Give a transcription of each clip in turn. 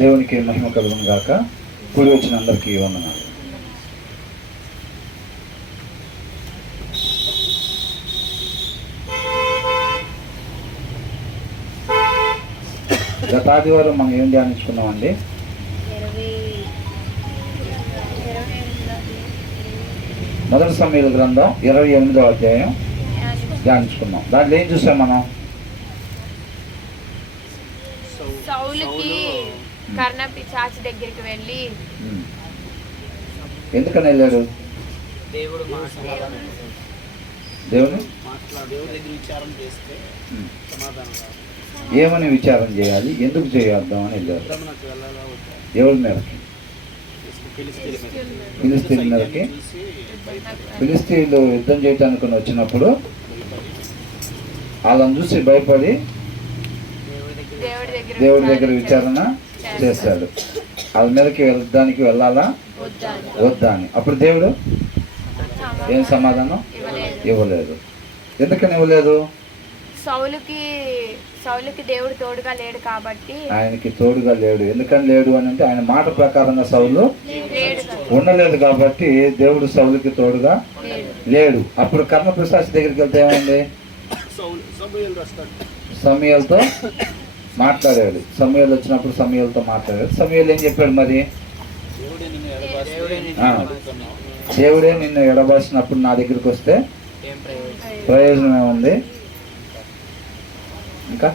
దేవునికి మహిమ కలుగును గాక. కూడి వచ్చిన అందరికీ వందనాలు. గత ఆదివారం మనం ఏం ధ్యానించుకున్నామండి? మొదటి సమూయేలు గ్రంథం 28వ అధ్యాయం ధ్యానించుకున్నాం. దాంట్లో ఏం చూసాం మనం? సౌలుకి కర్ణపిశాచి దగ్గరికి వెళ్ళి ఎందుకని వెళ్ళాడు? దేవుడు ఏమని విచారం చేయాలి, ఎందుకు చేద్దాం అని వెళ్ళారు. దేవుడి మీదకి, ఫిలిస్తీన్ల మీదకి. ఫిలిస్తీన్లు యుద్ధం చేయడానికి వచ్చినప్పుడు వాళ్ళని చూసి భయపడి దేవుడి దగ్గర విచారణ చేస్తాడు. వాళ్ళ మీదకి యుద్ధానికి వెళ్ళాలా వద్దా అని. అప్పుడు దేవుడు ఏం సమాధానం ఇవ్వలేదు. ఎందుకని ఇవ్వలేదు? సౌలుకి దేవుడు తోడుగా లేడు కాబట్టి. ఆయనకి తోడుగా లేడు. ఎందుకని లేడు అని అంటే ఆయన మాట ప్రకారంగా సౌలు ఉండలేదు కాబట్టి దేవుడు సౌలుకి తోడుగా లేడు. అప్పుడు కర్ణపిశాచి దగ్గరికి వెళ్తే ఏమైంది? సమూయేలుతో మాట్లాడాడు. సమూయేలు వచ్చినప్పుడు సమూయేలుతో మాట్లాడాడు. సమూయేలు ఏం చెప్పాడు మరి? దేవుడే నిన్ను ఎడబాసినప్పుడు నా దగ్గరికి వస్తే ప్రయోజనం ఏముంది? ఇంకా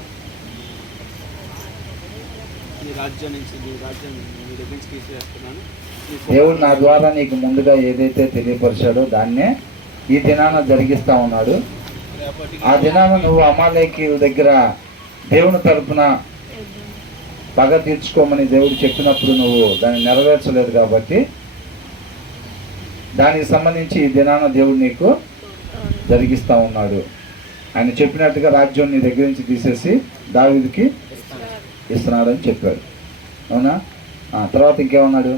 దేవుడు నా ద్వారా నీకు ముందుగా ఏదైతే తెలియపరిచాడో దాన్నే ఈ దినాన జరిగిస్తా ఉన్నాడు. ఆ దినాన నువ్వు అమాలేకీయుల దగ్గర దేవుని తరపున పగ తీర్చుకోమని దేవుడు చెప్పినప్పుడు నువ్వు దాన్ని నెరవేర్చలేదు కాబట్టి దానికి సంబంధించి ఈ దినాన దేవుడు నీకు జరిగిస్తా ఉన్నాడు. ఆయన చెప్పినట్టుగా రాజ్యం నీ దగ్గర నుంచి తీసేసి దావీదుకి ఇస్తున్నాడని చెప్పాడు. అవునా? తర్వాత ఇంకేమన్నాడు?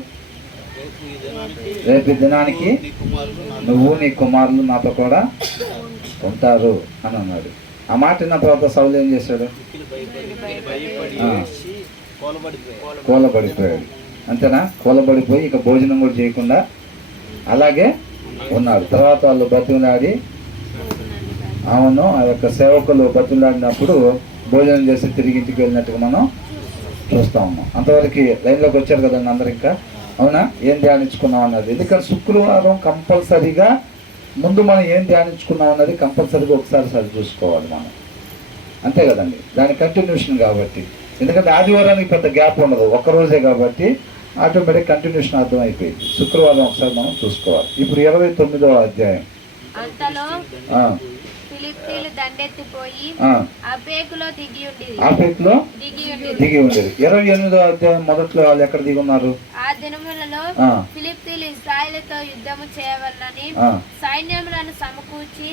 రేపు దినానికి నువ్వు నీ కుమారులు నాతో కూడా ఉంటారు అని అన్నాడు. ఆ మాట విన్న తర్వాత సౌలు ఏం చేశాడు? కూలబడిపోయాడు. అంతేనా? కూలబడిపోయి ఇక భోజనం కూడా చేయకుండా అలాగే ఉన్నాడు. తర్వాత వాళ్ళు బతిమలాడి, అవును, ఆ యొక్క సేవకులు బతిమలాడినప్పుడు భోజనం చేసి తిరిగి ఇంటికి వెళ్ళినట్టుగా మనం చూస్తూ ఉన్నాం. అంతవరకు లైన్లోకి వచ్చారు కదండి అందరు. ఇంకా అవునా? ఏం ధ్యానించుకున్నాం అన్నది. ఎందుకంటే శుక్రవారం కంపల్సరీగా ముందు మనం ఏం ధ్యానించుకున్నాం అన్నది కంపల్సరీగా ఒకసారి సరి చూసుకోవాలి మనం. అంతే కదండి, దాని కంటిన్యూషన్ కాబట్టి. ఎందుకంటే ఆదివారానికి పెద్ద గ్యాప్ ఉండదు, ఒక్కరోజే కాబట్టి ఆటోమేటిక్ కంటిన్యూషన్ అర్థం అయిపోయింది. శుక్రవారం ఒకసారి మనం చూసుకోవాలి. ఇప్పుడు 29వ అధ్యాయం. ఫిలిష్తీయులు దండెత్తిపోయి ఆఫెకులో దిగి ఉండేది. 28వ అధ్యాయం మొదట్లో వాళ్ళు ఎక్కడ దిగి ఉన్నారు? ఆ దినములలో ఫిలిష్తీయులు ఇశ్రాయేలుతో యుద్ధము చేయవలనని సైన్యములను సమకూర్చి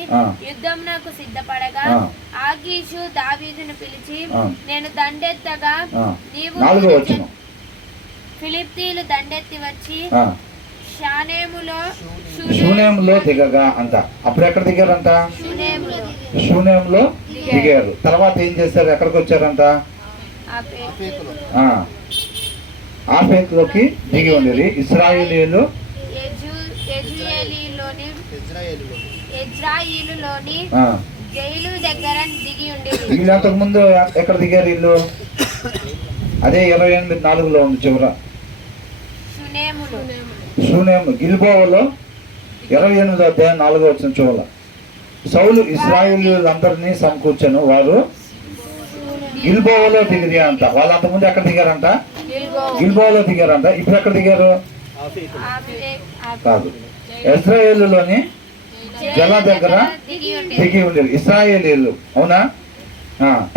యుద్ధమునకు సిద్ధపడగా ఆకీషు దావీదును పిలిచి, నేను దండెత్తగా నీవు ఫిలిష్తీయులు దండెత్తి వచ్చి షూనేములో దిగగా అంట. అప్పుడు ఎక్కడ దిగారంట? షూనేములో దిగారు. తర్వాత ఏం చేశారు? ఎక్కడికి వచ్చారంట? ఆఫెకులోకి దిగి ఉండేది. ఇశ్రాయేలీయులు జైలు దగ్గర దిగి ఉండేది. వీళ్ళు అంతకు ముందు ఎక్కడ దిగారు? వీళ్ళు అదే 28:4 ఉంది చివర. షూనేము గిల్బోవలో 28వ అధ్యాయం 4వ వచనం చూడాల. సౌలు ఇశ్రాయేలీయులందరినీ సమకూర్చను, వారు గిల్బోవలో దిగిరి అంట. వాళ్ళు అంతకుముందు ఎక్కడ దిగారంట? గిల్బోవలో దిగారంట. ఇప్పుడు ఎక్కడ దిగారు? కాదు, ఇశ్రాయేలులోని జల దగ్గర దిగి ఉండేది ఇశ్రాయేలీయులు. అవునా?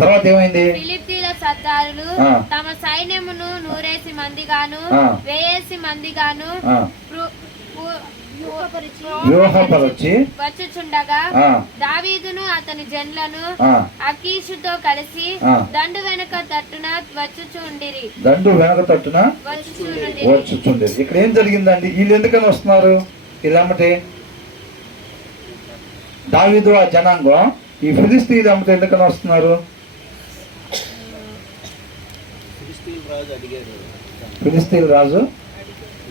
తర్వాత ఏమైంది? ఫిలిష్తీయుల సర్దారులు తమ సైన్యమును 100 మందిగాను 1000 మందిగాను వ్యూహపరచి వచ్చుచుండగా దావీదును అతని జనులను అకీషుతో కలిసి దండు వెనక తట్టున వచ్చుచుండిరి. ఇక్కడ ఏం జరిగిందండి? వీళ్ళు ఎందుకని వస్తున్నారు? వీళ్ళమ్మటే దావీదు ఆ జనాంగం ఈ ఫిలిష్తీయులు అమ్మటే ఎందుకని వస్తున్నారు? ఫిలిస్తీన్ రాజు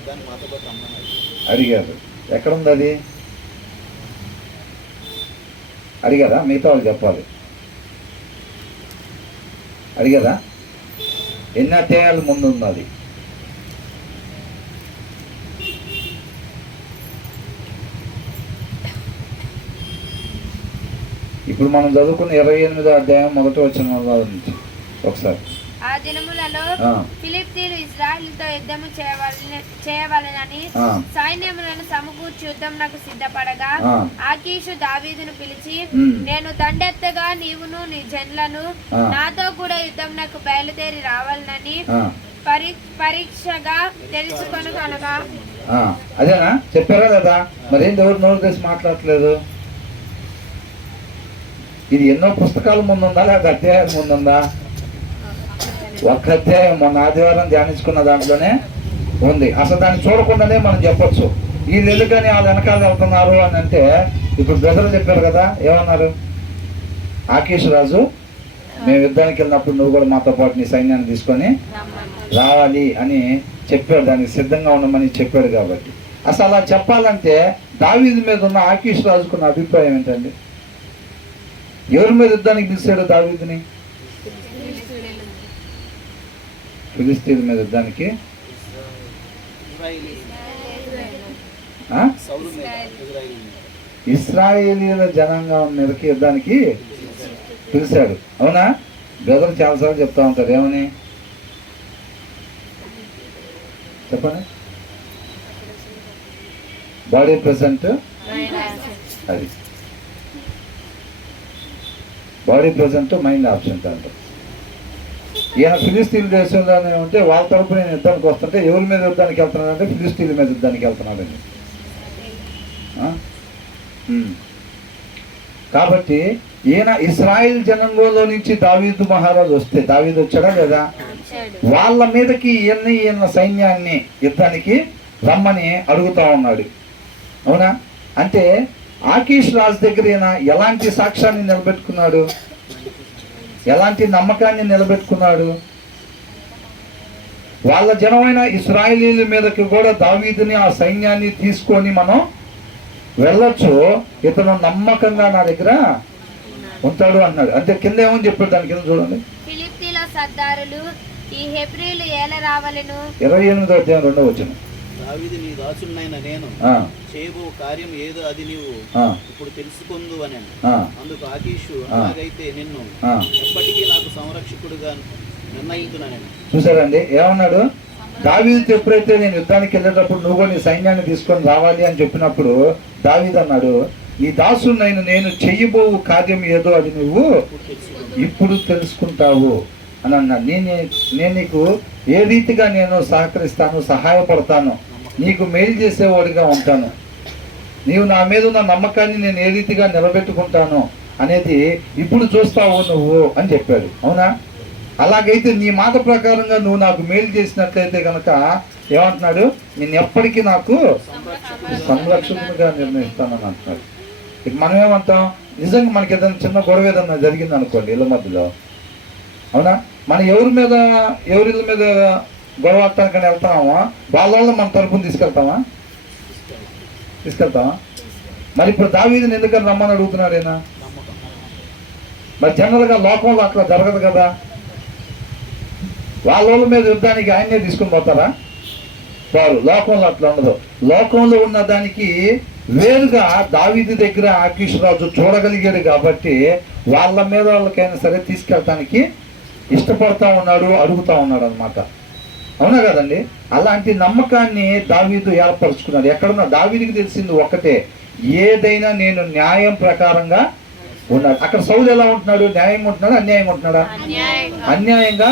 దాన్ని మాతో పాటు రమ్మన్నాడు. అడిగారు. ఎక్కడుంది అది? అడిగారా? మిగతా వాళ్ళు చెప్పాలి. అడిగారా? ఎన్ని అధ్యాయాలు ముందు ఉంది అది? ఇప్పుడు మనం చదువుకున్న 28వ అధ్యాయం 1వ వచనం నుంచి ఒకసారి. ఆ దినములలో ఫిలిష్తీయులు ఇశ్రాయేలుతో యుద్ధము చేయవలెనని సైన్యములను సమకూర్చి యుద్ధమునకు సిద్ధపడగా ఆకీషు దావీదును పిలిచి, నేను దండెత్తగా నీవును నీ జనులను నాతో కూడా యుద్ధమునకు బయలుదేరి రావాలని పరీక్షగా తెలుసుకొనగలగా. అదేనా చెప్పారా లేదా? మరేం ఎవరు నోరు తెసి మాట్లాడట్లేదు? ఇది ఎన్నో పుస్తకాల ముందుందా లేదా అధ్యాయాల ముందుందా? ఒక్క అధ్యాయం మొన్న ఆదివారం ధ్యానించుకున్న దాంట్లోనే ఉంది. అసలు దాన్ని చూడకుండానే మనం చెప్పొచ్చు వీళ్ళు ఎందుకని వాళ్ళు వెనకాల వెళ్తున్నారు అని. అంటే ఇప్పుడు బ్రదర్ చెప్పారు కదా, ఏమన్నారు? ఆకీష్ రాజు మేము యుద్ధానికి వెళ్ళినప్పుడు నువ్వు కూడా మాతో పాటు నీ సైన్యాన్ని తీసుకొని రావాలి అని చెప్పాడు, దానికి సిద్ధంగా ఉండమని చెప్పాడు. కాబట్టి అసలు అలా చెప్పాలంటే దావీదు మీద ఉన్న ఆకీష్ రాజుకున్న అభిప్రాయం ఏంటండి? ఎవరి మీద యుద్ధానికి పిలిచాడు దావీదుని? ఫిలిస్తీన్ మీద యుద్ధానికి. ఇశ్రాయేలీల జనాంగం మీదకి యుద్ధానికి పిలిచాడు. అవునా? బ్రదర్ చాలాసార్లు చెప్తా ఉంటారు. ఏమని చెప్పండి? బాడీ ప్రెసెంట్, అది బాడీ ప్రెసెంట్ మైండ్ ఆబ్సెంట్ అంటారు. ఈయన ఫిలిస్తీన్ దేశంలోనే ఉంటే వాళ్ళ తరపు నేను యుద్ధానికి వస్తుంటే ఎవరి మీద యుద్ధానికి వెళ్తున్నాడు అంటే ఫిలిస్తీన్ మీద యుద్ధానికి వెళ్తున్నాడండి. కాబట్టి ఈయన ఇశ్రాయేల్ జనాంగంలో నుంచి దావీదు మహారాజు వస్తే, దావీదు వచ్చాడా లేదా? వాళ్ళ మీదకి ఈయన సైన్యాన్ని యుద్ధానికి రమ్మని అడుగుతా ఉన్నాడు. అవునా? అంటే ఆకీష్ రాజు దగ్గర ఈయన ఎలాంటి సాక్ష్యాన్ని నిలబెట్టుకున్నాడు? ఎలాంటి నమ్మకాన్ని నిలబెట్టుకున్నాడు? వాళ్ళ జనమైన ఇశ్రాయేలీల మీదకి కూడా దావీదుని ఆ సైన్యాన్ని తీసుకొని మనం వెళ్ళొచ్చు, ఇతను నమ్మకంగా నా దగ్గర ఉంటాడు అన్నాడు. అంటే కింద ఏమని చెప్పాడు? దాని కింద చూడండి. ఫిలిష్తీయుల సర్దారులు ఈ హెబ్రీయులు ఎలా రావలెను? 28వ అధ్యాయం 2వ వచనం. దావీదు నీ దాసుడైన నేను చేయబో కార్యం ఏదో అది నీవు ఇప్పుడు తెలుసుకుందు అని. అందుకు ఆకీషు, అలాగైతే నిన్ను ఎప్పటికీ నాకు సంరక్షకుడుగా నిర్ణయించునని. చూసారండి ఏమన్నాడు? దావీదుతో ఎప్పుడైతే నేను యుద్ధానికి వెళ్ళేటప్పుడు నువ్వు నీ సైన్యాన్ని తీసుకొని రావాలి అని చెప్పినప్పుడు దావీదు అన్నాడు, నీ దాసుడైన నేను చెయ్యబో కార్యం ఏదో అది నువ్వు ఇప్పుడు తెలుసుకుంటావు అని అన్నాడు. నేను నీకు ఏ రీతిగా నేను సహకరిస్తాను, సహాయపడతాను, నీకు మేలు చేసేవాడిగా ఉంటాను, నీవు నా మీద ఉన్న నమ్మకాన్ని నేను ఏ రీతిగా నిలబెట్టుకుంటాను అనేది ఇప్పుడు చూస్తావు నువ్వు అని చెప్పాడు. అవునా? అలాగైతే నీ మాట ప్రకారంగా నువ్వు నాకు మేలు చేసినట్లయితే కనుక ఏమంటున్నాడు? నేను ఎప్పటికీ నాకు సంరక్షకునిగా నిర్ణయిస్తానని అంటున్నాడు. ఇక మనం ఏమంటాం? నిజంగా మనకి ఏదైనా చిన్న గొడవ ఏదన్నా జరిగింది అనుకోండి ఇళ్ళ మధ్యలో, అవునా? మనం ఎవరి ఇళ్ళ మీద గొడవ ఆడటానికని వెళ్తామా? వాళ్ళ మన తరపున తీసుకెళ్తామా? మరి ఇప్పుడు దావీదుని ఎందుకని రమ్మని అడుగుతున్నాడు ఈయన? మరి జనరల్గా లోకంలో అట్లా జరగదు కదా. వాళ్ళ మీద యుద్ధానికి ఆయన్నే తీసుకుని పోతారా? వారు లోకంలో అట్లా ఉండదు. లోకంలో ఉన్న దానికి వేరుగా దావీదు దగ్గర ఆకీష్ రాజు చూడగలిగాడు కాబట్టి వాళ్ళ మీద వాళ్ళకైనా సరే తీసుకెళ్ళటానికి ఇష్టపడతా ఉన్నాడు, అడుగుతా ఉన్నాడు అనమాట. అవునా కదండి? అలాంటి నమ్మకాన్ని దావీదు ఏర్పరచుకున్నాడు. ఎక్కడున్నా దావీదుకి తెలిసింది ఒక్కటే, ఏదైనా నేను న్యాయం ప్రకారంగా ఉన్నాడు. అక్కడ సౌలు ఎలా ఉంటున్నాడు? న్యాయంగా ఉంటున్నాడు, అన్యాయంగా ఉంటున్నాడా? అన్యాయంగా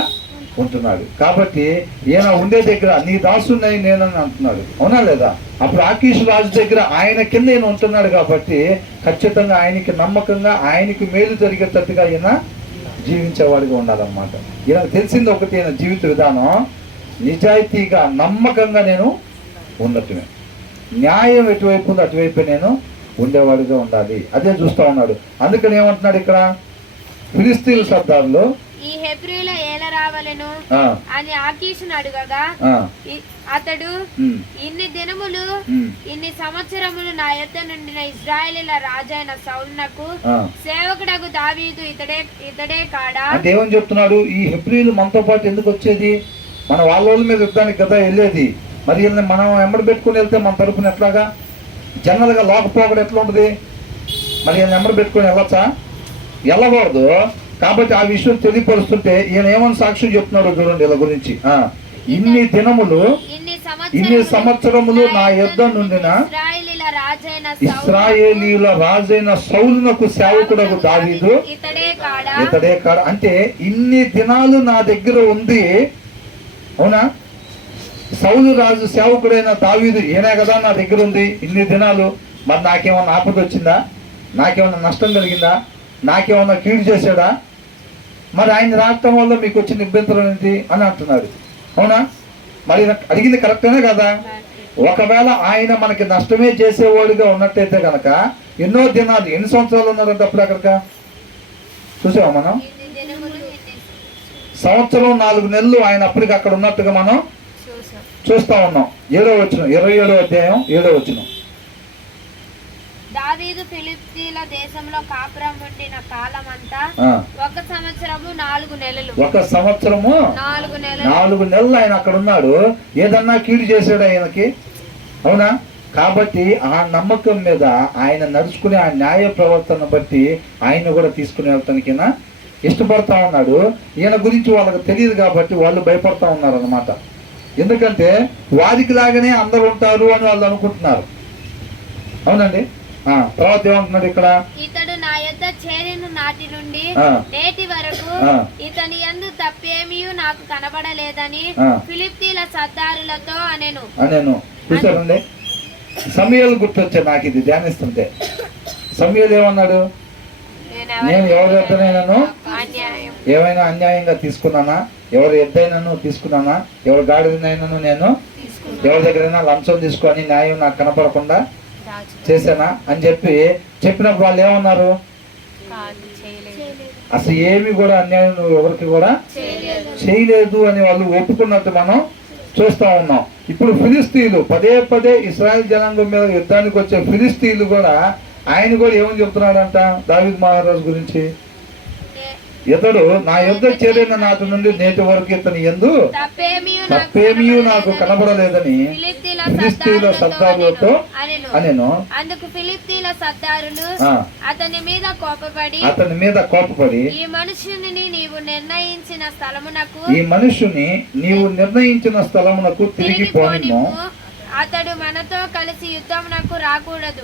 ఉంటున్నాడు. కాబట్టి ఈయన ఉండే దగ్గర నీ దాసుని నేనని అంటున్నాడు. అవునా లేదా? అప్పుడు ఆకీష్ రాజు దగ్గర ఆయన కింద ఈయన ఉంటున్నాడు కాబట్టి ఖచ్చితంగా ఆయనకి నమ్మకంగా, ఆయనకి మేలు జరిగేటట్టుగా ఈయన జీవించేవాడిగా ఉండాలన్నమాట. ఈయనకు తెలిసింది ఒకటి, ఈయన జీవిత విధానం నిజాయితీగా, నమ్మకంగా నేను ఉండటమే. న్యాయం ఎటువైపు ఉందో అటువైపు నేను ఉండేవాడిగా ఉండాలి. అదే చూస్తా ఉన్నాడు. అందుకని ఏమంటున్నాడు ఇక్కడ? ఫిలిస్తీయుల సర్దారులు ఈ హెబ్రీయుల ఏల రావలెను చేయవలెను ఆ, అని ఆకీషును అడుగగా ఆ, అతడు ఉమ్, ఇన్ని దినములు ఉమ్, ఇన్ని సంవత్సరములు నా యొద్ద నుండిన ఇశ్రాయేలీల రాజైన సౌలునకు ఆ. సేవకుడగు దావీదు ఇతడే కాడా? అంటే ఏమని చెప్తున్నాడు? ఈ హెబ్రీలు మనతో పాటు ఎందుకు వచ్చేది? మన వాళ్ళ మీద యుద్ధానికి కదా వెళ్ళేది. మరి వీళ్ళని మనం ఎమ్మడి పెట్టుకుని వెళ్తే మన తరపున ఎట్లాగా? జనరల్గా లోకపోకడు ఎట్లా ఉంటుంది? మరి ఈయన నెంబర్ పెట్టుకొని వెళ్ళొచ్చా? వెళ్ళకూడదు. కాబట్టి ఆ విషయం తెలియపరుస్తుంటే ఈయన ఏమని సాక్ష్యం చెప్తున్నాడు చూడండి వీళ్ళ గురించి. ఇన్ని దినములు ఇన్ని సంవత్సరములు నా యొద్ద నుండిన ఇశ్రాయేలీల రాజైన సౌలునకు సేవకుడకు దావీదు ఇతడే కాడ. అంటే ఇన్ని దినాలు నా దగ్గర ఉంది. అవునా? సౌలు రాజు సేవకుడైన దావీదు ఈయనే కదా నా దగ్గర ఉంది ఇన్ని దినాలు. మరి నాకేమన్నా ఆపద వచ్చిందా? నాకేమన్నా నష్టం కలిగిందా? నాకేమన్నా కీడు చేశాడా? మరి ఆయన రావటం వల్ల మీకు వచ్చిన ఇబ్బందులు ఏంటి అని అంటున్నాడు. అవునా? మరి అడిగింది కరెక్టేనే కదా? ఒకవేళ ఆయన మనకి నష్టమే చేసేవాడిగా ఉన్నట్టయితే కనుక ఎన్నో దినాలు, ఎన్ని సంవత్సరాలు ఉన్నారంటే అప్పుడు అక్కడిక చూసావా మనం? సంవత్సరం 4 నెలలు ఆయన అప్పటికి అక్కడ ఉన్నట్టుగా మనం చూస్తా ఉన్నాం. 7వ వచనం, 27వ అధ్యాయం 7వ వచనం. దావీదు ఫిలిష్తీయుల దేశంలో కాపురం ఉండిన కాలమంతా 1 సంవత్సరము 4 నెలలు. 1 సంవత్సరము 4 నెలలు ఆయన అక్కడ ఉన్నాడు. ఏదన్నా కీడు చేశాడు ఆయనకి? అవునా? కాబట్టి ఆ నమ్మకం మీద ఆయన నడుచుకునే ఆ న్యాయ ప్రవర్తన బట్టి ఆయన కూడా తీసుకుని వెళ్ళటానికి ఇష్టపడతా ఉన్నాడు. ఈయన గురించి వాళ్ళకి తెలియదు కాబట్టి వాళ్ళు భయపడతా ఉన్నారు అన్నమాట. ఎందుకంటే వారికి లాగానే అందరు ఉంటారు అని వాళ్ళు అనుకుంటున్నారు. అవునండి. తర్వాత ఏమంటున్నాడు ఇక్కడ? ఇతడు నా యొద్ద చేరిన నాటి నుండి నేటి వరకు ఇతని యందు తప్పేమీ నాకు కనబడలేదని ఫిలిష్తీయుల సర్దారులతో అనెను. చూసారండి, సమూయేలు గుర్తొచ్చాడు నాకు ఇది ధ్యానిస్తుంటే. సమూయేలు ఏమన్నాడు? నేను ఎవరి ఎద్దనైనాను ఏమైనా అన్యాయంగా తీసుకున్నానా? ఎవరు ఎద్దైనాను తీసుకున్నానా? ఎవరు గాడిదైనాను నేను ఎవరి దగ్గరైనా లంచం తీసుకొని న్యాయం నాకు కనపడకుండా చేశానా అని చెప్పినప్పుడు వాళ్ళు ఏమన్నారు? అసలు ఏమి కూడా అన్యాయం నువ్వు ఎవరికి కూడా చేయలేదు అని వాళ్ళు ఒప్పుకున్నట్టు మనం చూస్తా ఉన్నాం. ఇప్పుడు ఫిలిష్తీయులు పదే ఇశ్రాయేల్ జనాంగం మీద యుద్ధానికి వచ్చే ఫిలిష్తీయులు కూడా ఆయన కూడా ఏమని చెప్తున్నాడంట దావీదు మహారాజు గురించి? ఇతడు నా యొద్ద చేరిన నాటి నుండి నేటి వరకు ఇతని యందు తప్పేమీ నాకు కనబడలేదని ఫిలిష్తీయుల సర్దారులతో అనెను. అందుకు ఫిలిష్తీయుల సర్దారులు అతని మీద కోపపడి ఈ మనుష్యుని నీవు నిర్ణయించిన స్థలమునకు తిరిగి పోనిమ్ము. అతడు మనతో కలిసి యుద్ధమునకు రాకూడదు.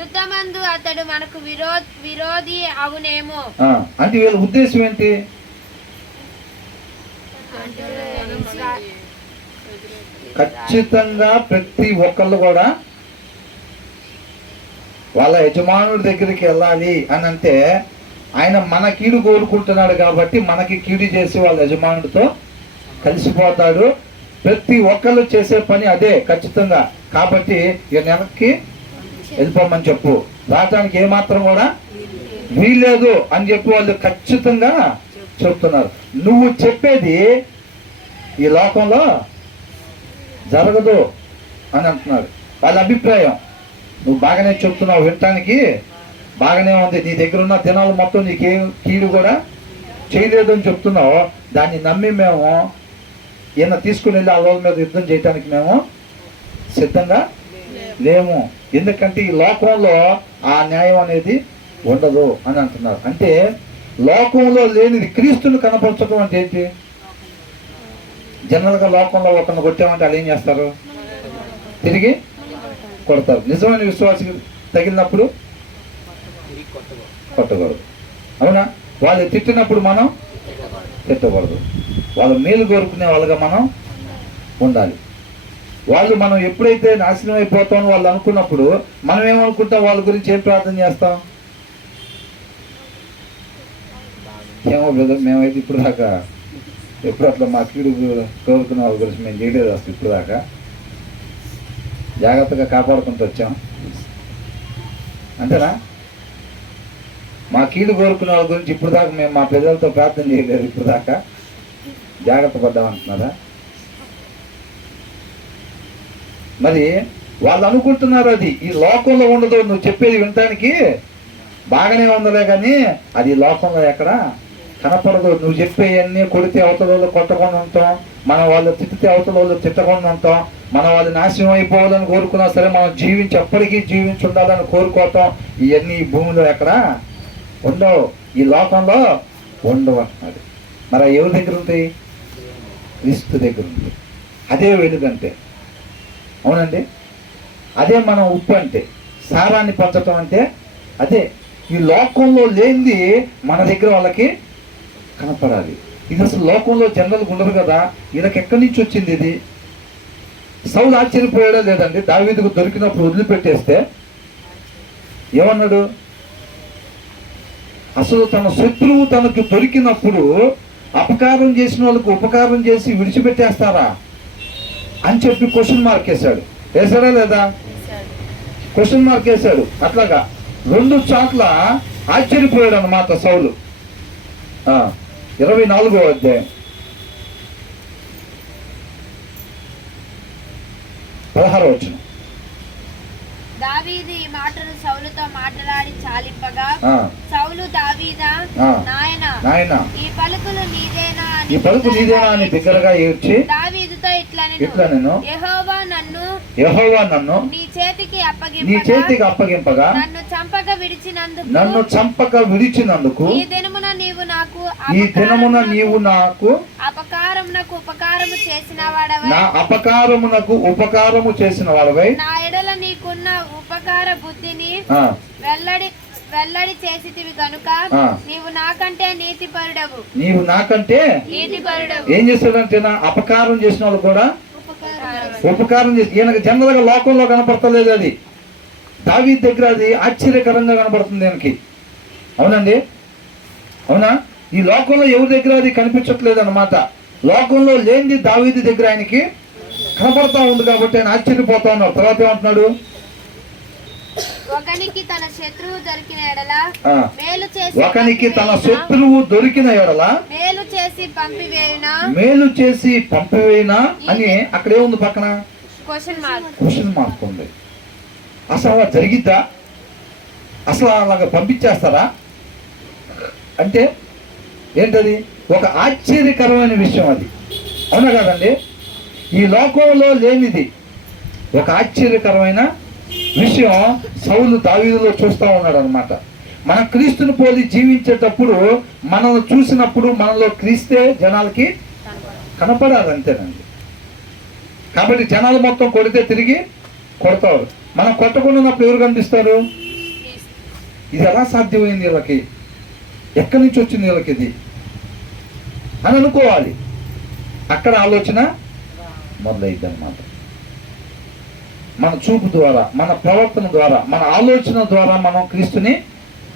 యుద్ధమందు అతడు మనకు విరోధి అవునేమో. అంటే వీళ్ళ ఉద్దేశం ఏంటి? ఖచ్చితంగా ప్రతి ఒక్కళ్ళు కూడా వాళ్ళ యజమానుడి దగ్గరికి వెళ్ళాలి అని అంటే ఆయన మన కీడు కోరుకుంటున్నాడు కాబట్టి మనకి కీడు చేసి వాళ్ళ యజమానుడితో కలిసిపోతాడు. ప్రతి ఒక్కళ్ళు చేసే పని అదే ఖచ్చితంగా. కాబట్టి ఇక వెనక్కి వెళ్ళిపోమని చెప్పు, రావటానికి ఏమాత్రం కూడా వీల్లేదు అని చెప్పి వాళ్ళు ఖచ్చితంగా చెప్తున్నారు. నువ్వు చెప్పేది ఈ లోకంలో జరగదు అని అంటున్నారు వాళ్ళ అభిప్రాయం. నువ్వు బాగానే చెప్తున్నావు, వినటానికి బాగానే ఉంది, నీ దగ్గర ఉన్న దినాలు మొత్తం నీకేం కీడు కూడా చేయలేదు అని చెప్తున్నావు. దాన్ని నమ్మి మేము ఈయన తీసుకుని వెళ్ళి ఆ రోజు మీద యుద్ధం చేయడానికి మేము సిద్ధంగా లేము. ఎందుకంటే ఈ లోకంలో ఆ న్యాయం అనేది ఉండదు అని అంటున్నారు. అంటే లోకంలో లేనిది క్రీస్తుని కనపరచడం అంటే ఏంటి? జనరల్గా లోకంలో ఒకరిని కొట్టామంటే వాళ్ళు ఏం చేస్తారు? తిరిగి కొడతారు. నిజమైన విశ్వాసం తగిలినప్పుడు కొట్టకూడదు. అవునా? వాళ్ళు తిట్టినప్పుడు మనం తిట్టకూడదు. వాళ్ళు మేలు కోరుకునే వాళ్ళగా మనం ఉండాలి. వాళ్ళు మనం ఎప్పుడైతే నాశనం అయిపోతామో వాళ్ళు అనుకున్నప్పుడు మనం ఏమనుకుంటాం? వాళ్ళ గురించి ఏం ప్రార్థన చేస్తాం? ఏమో బ్రదర్, మేమైతే ఇప్పుడు దాకా ఎప్పుడు అట్లా మా కీడు కోరుకున్న వాళ్ళ గురించి మేము చేయలేదు అసలు. ఇప్పుడు దాకా జాగ్రత్తగా కాపాడుకుంటూ వచ్చాం అంతేనా? మా కీడు కోరుకున్న వాళ్ళ గురించి ఇప్పుడు దాకా మేము మా ప్రజలతో ప్రార్థన చేయలేదు. ఇప్పుడు దాకా జాగ్రత్త పడ్డామంటున్నారా? మరి వాళ్ళు అనుకుంటున్నారు అది ఈ లోకంలో ఉండదు. నువ్వు చెప్పేది వినటానికి బాగానే ఉందలే కానీ అది లోకంలో ఎక్కడ కనపడదు. నువ్వు చెప్పేవన్నీ కొడితే అవతల వాళ్ళు కొట్టకుండా ఉంటాం, మన వాళ్ళు తిట్టితే అవతల వాళ్ళు తిట్టకుండా ఉంటాం, మన వాళ్ళు నాశనం అయిపోవాలని కోరుకున్నా సరే మనం ఎప్పటికీ జీవించి ఉండాలని కోరుకోవటం, ఇవన్నీ ఈ భూమిలో ఎక్కడ ఉండవు, ఈ లోకంలో ఉండవు అంటున్నాడు. మరి ఎవరి దగ్గర ఉంటాయి? క్రీస్తు దగ్గర ఉంది. అదే వెలుగంటే. అవునండి, అదే మనం ఉప్పు అంటే, సారాన్ని పంచటం అంటే అదే. ఈ లోకంలో లేనిది మన దగ్గర వాళ్ళకి కనపడాలి. ఇది అసలు లోకంలో జనరల్గా ఉండదు కదా, వీళ్ళకి ఎక్కడి నుంచి వచ్చింది ఇది? సౌలు ఆశ్చర్యపోయాడా లేదండి? దావీదుకు దొరికినప్పుడు వదిలిపెట్టేస్తే ఏమన్నాడు? అసలు తన శత్రువు తనకు దొరికినప్పుడు అపకారం చేసిన వాళ్ళకు ఉపకారం చేసి విడిచిపెట్టేస్తారా అని చెప్పి క్వశ్చన్ మార్క్ వేశాడు. వేశాడా లేదా? క్వశ్చన్ మార్క్ వేశాడు. అట్లాగా 2 చోట్ల ఆశ్చర్యపోయాడు అన్నమాట సౌలు. 24వ అధ్యాయం 16వ వచనం. దావీదు ఈ మాటలు సౌలుతో మాట్లాడి చాలింపగా సౌలు దావీదా, నాయనా ఈ పలుకులు నీదేనా అని బిగ్గరగా ఏడ్చి దావీదుతో ఇట్లా నేను యెహోవా నన్ను నీ చేతికి అప్పగింపగా నన్ను చంపక విడిచినందుకు ఈ దినమున నీవు నాకు అపకారమునకు ఉపకారము చేసిన వాడవై నా ఎడల నీకున్న ఉపకార బుద్ధిని వెల్లడి చేసితివి గనుక నీవు నాకంటే నీతిపరుడవు. ఏం చేస్తాడంటే అపకారం చేసిన వాళ్ళు కూడా ఉపకారం చేసి, ఈయనకు జనరల్ గా లోకంలో కనపడతలేదు అది. దావీదు దగ్గర అది ఆశ్చర్యకరంగా కనపడుతుంది ఈయనకి. అవునండి, అవునా? ఈ లోకంలో ఎవరి దగ్గర అది కనిపించట్లేదు అన్నమాట. లోకంలో లేనిది దావీదు దగ్గర ఆయనకి కనపడతా ఉంది కాబట్టి ఆయన ఆశ్చర్యపోతా ఉన్నారు. తర్వాత ఏమంటున్నాడు? ఒకనికి తన శత్రువు దొరికిన ఎడల మేలు చేసి పంపివేయునా అని అక్కడ ఏముంది పక్కన? క్వశ్చన్ మార్క్ ఉంది. అసలు అలా జరిగిద్దా? అసలు అలాగ పంపించేస్తారా అంటే ఏంటది? ఒక ఆశ్చర్యకరమైన విషయం అది. అవునా కాదండి? ఈ లోకంలో లేనిది ఒక ఆశ్చర్యకరమైన విషయం సౌలు దావీదులో చూస్తూ ఉన్నాడు అనమాట. మన క్రీస్తుని పోలి జీవించేటప్పుడు మనల్ని చూసినప్పుడు మనలో క్రీస్తే జనాలకి కనపడాలి, అంతేనండి. కాబట్టి జనాలు మొత్తం కొడితే తిరిగి కొడతారు. మనం కొట్టకుండా ఎవరు కనిపిస్తారు? ఇది ఎలా సాధ్యమైంది వీళ్ళకి? ఎక్కడి నుంచి వచ్చింది వీళ్ళకి ఇది అని అనుకోవాలి. అక్కడ ఆలోచన మొదలైద్ది అన్నమాట. మన చూపు ద్వారా, మన ప్రవర్తన ద్వారా, మన ఆలోచన ద్వారా మనం క్రీస్తుని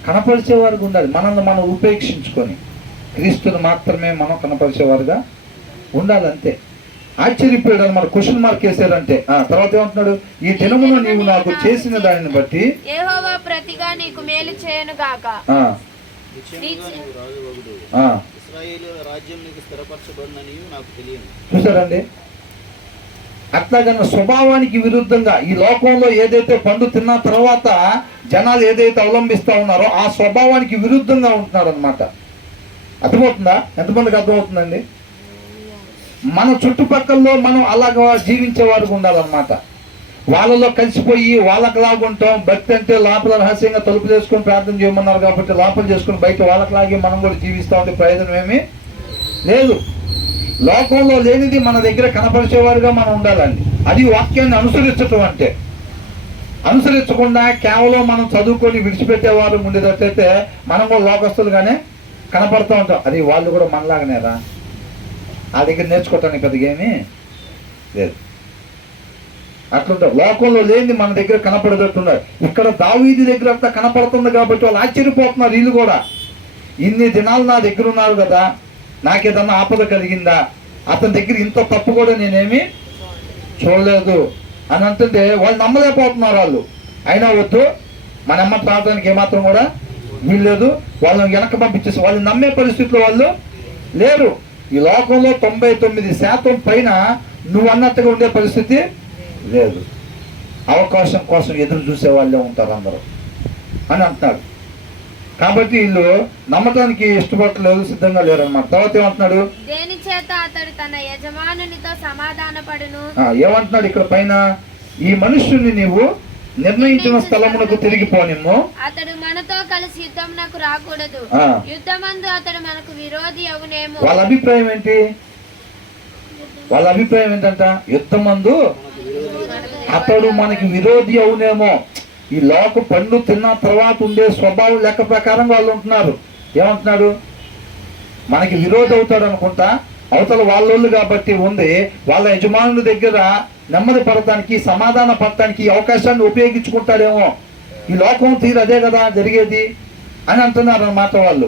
కనపరిచేవారుగా ఉండాలి. మనల్ని మనం ఉపేక్షించుకొని క్రీస్తుని మాత్రమే మనం కనపరిచేవారుగా ఉండాలి, అంతే. ఆశ్చర్యపోయాడు మన క్వశ్చన్ మార్క్ వేసారంటే. తర్వాత ఏమంటున్నాడు? ఈ దినమున నీవు నాకు చేసిన దానిని బట్టి యెహోవా ప్రతిగా నీకు మేలు చేయను గాక. చూసారండి? అట్లాగన్న స్వభావానికి విరుద్ధంగా ఈ లోకంలో ఏదైతే పండు తిన్న తర్వాత జనాలు ఏదైతే అవలంబిస్తా ఉన్నారో ఆ స్వభావానికి విరుద్ధంగా ఉంటున్నారు అనమాట. అర్థమవుతుందా? ఎంతమందికి అర్థమవుతుందండి? మన చుట్టుపక్కల్లో మనం అలాగా జీవించేవారు ఉండాలన్నమాట. వాళ్ళలో కలిసిపోయి వాళ్ళకి లాగుంటాం. భక్తి అంటే లోపల రహస్యంగా తలుపు చేసుకొని ప్రార్థన చేయమన్నారు కాబట్టి లోపల చేసుకుని బయట వాళ్ళకి లాగి మనం కూడా జీవిస్తూ ఉంటే ప్రయోజనం ఏమీ లేదు. లోకంలో లేనిది మన దగ్గర కనపరిచేవారుగా మనం ఉండాలండి. అది వాక్యాన్ని అనుసరించటం అంటే. అనుసరించకుండా కేవలం మనం చదువుకొని విడిచిపెట్టేవారు ఉండేటట్లయితే మనం కూడా లోకస్తులుగానే కనపడుతూ ఉంటాం. అది వాళ్ళు కూడా మనలాగనేరా? ఆ దగ్గర నేర్చుకోవటానికి పెద్దగా ఏమీ లేదు. అట్లుంటారు. లోకంలో లేనిది మన దగ్గర కనపడేటట్టున్నారు. ఇక్కడ దావీదు దగ్గర అంతా కనపడుతుంది కాబట్టి వాళ్ళు ఆశ్చర్యపోతున్నారు. వీళ్ళు కూడా ఇన్ని దినాలు నా దగ్గర ఉన్నారు కదా, నాకేదన్నా ఆపద కలిగిందా, అతని దగ్గర ఇంత తప్పు కూడా నేనేమి చూడలేదు అని అంటుంటే వాళ్ళు నమ్మలేకపోతున్నారు. వాళ్ళు అయినా వద్దు, మన అమ్మ ప్రార్థనకి ఏమాత్రం కూడా వీల్లేదు, వాళ్ళని వెనక్కి పంపించేసి వాళ్ళు నమ్మే పరిస్థితిలో వాళ్ళు లేరు. ఈ లోకంలో 99% పైన నువ్వు అన్నట్టుగా ఉండే పరిస్థితి లేదు. అవకాశం కోసం ఎదురు చూసే వాళ్ళే ఉంటారు అందరూ అని అంటున్నాడు. కాబట్టి వీళ్ళు నమ్మటానికి ఇష్టపడలేదు, సిద్ధంగా లేరు అన్నమాట. తర్వాత ఏమంటున్నాడు, దేని చేత అతడు తన యజమానునితో సమాధానపడును. ఏమంటున్నాడు ఇక్కడ పైన, ఈ మనుష్యుని నీవు నిర్ణయించిన స్థలమునకు తిరిగిపోనిమ్ము, అతడు మనతో కలిసి యుద్ధమునకు రాకూడదు, యుద్ధమందు అతడు మనకు విరోధి అవునేమో. వాళ్ళ అభిప్రాయం ఏంటి? వాళ్ళ అభిప్రాయం ఏంటంట, యుద్ధమందు అతడు మనకి విరోధి అవునేమో. ఈ లోక పండు తిన్న తర్వాత ఉండే స్వభావం లెక్క ప్రకారం వాళ్ళు ఉంటున్నారు. ఏమంటున్నాడు, మనకి విరోధి అవుతాడు అనుకుంటా, అవతల వాళ్ళోళ్ళు కాబట్టి ఉంది, వాళ్ళ యజమానుల దగ్గర నెమ్మది పడటానికి, సమాధాన పడటానికి ఈ అవకాశాన్ని ఉపయోగించుకుంటాడేమో. ఈ లోకం తీరు అదే కదా జరిగేది అని అంటున్నారు అన్నమాట వాళ్ళు.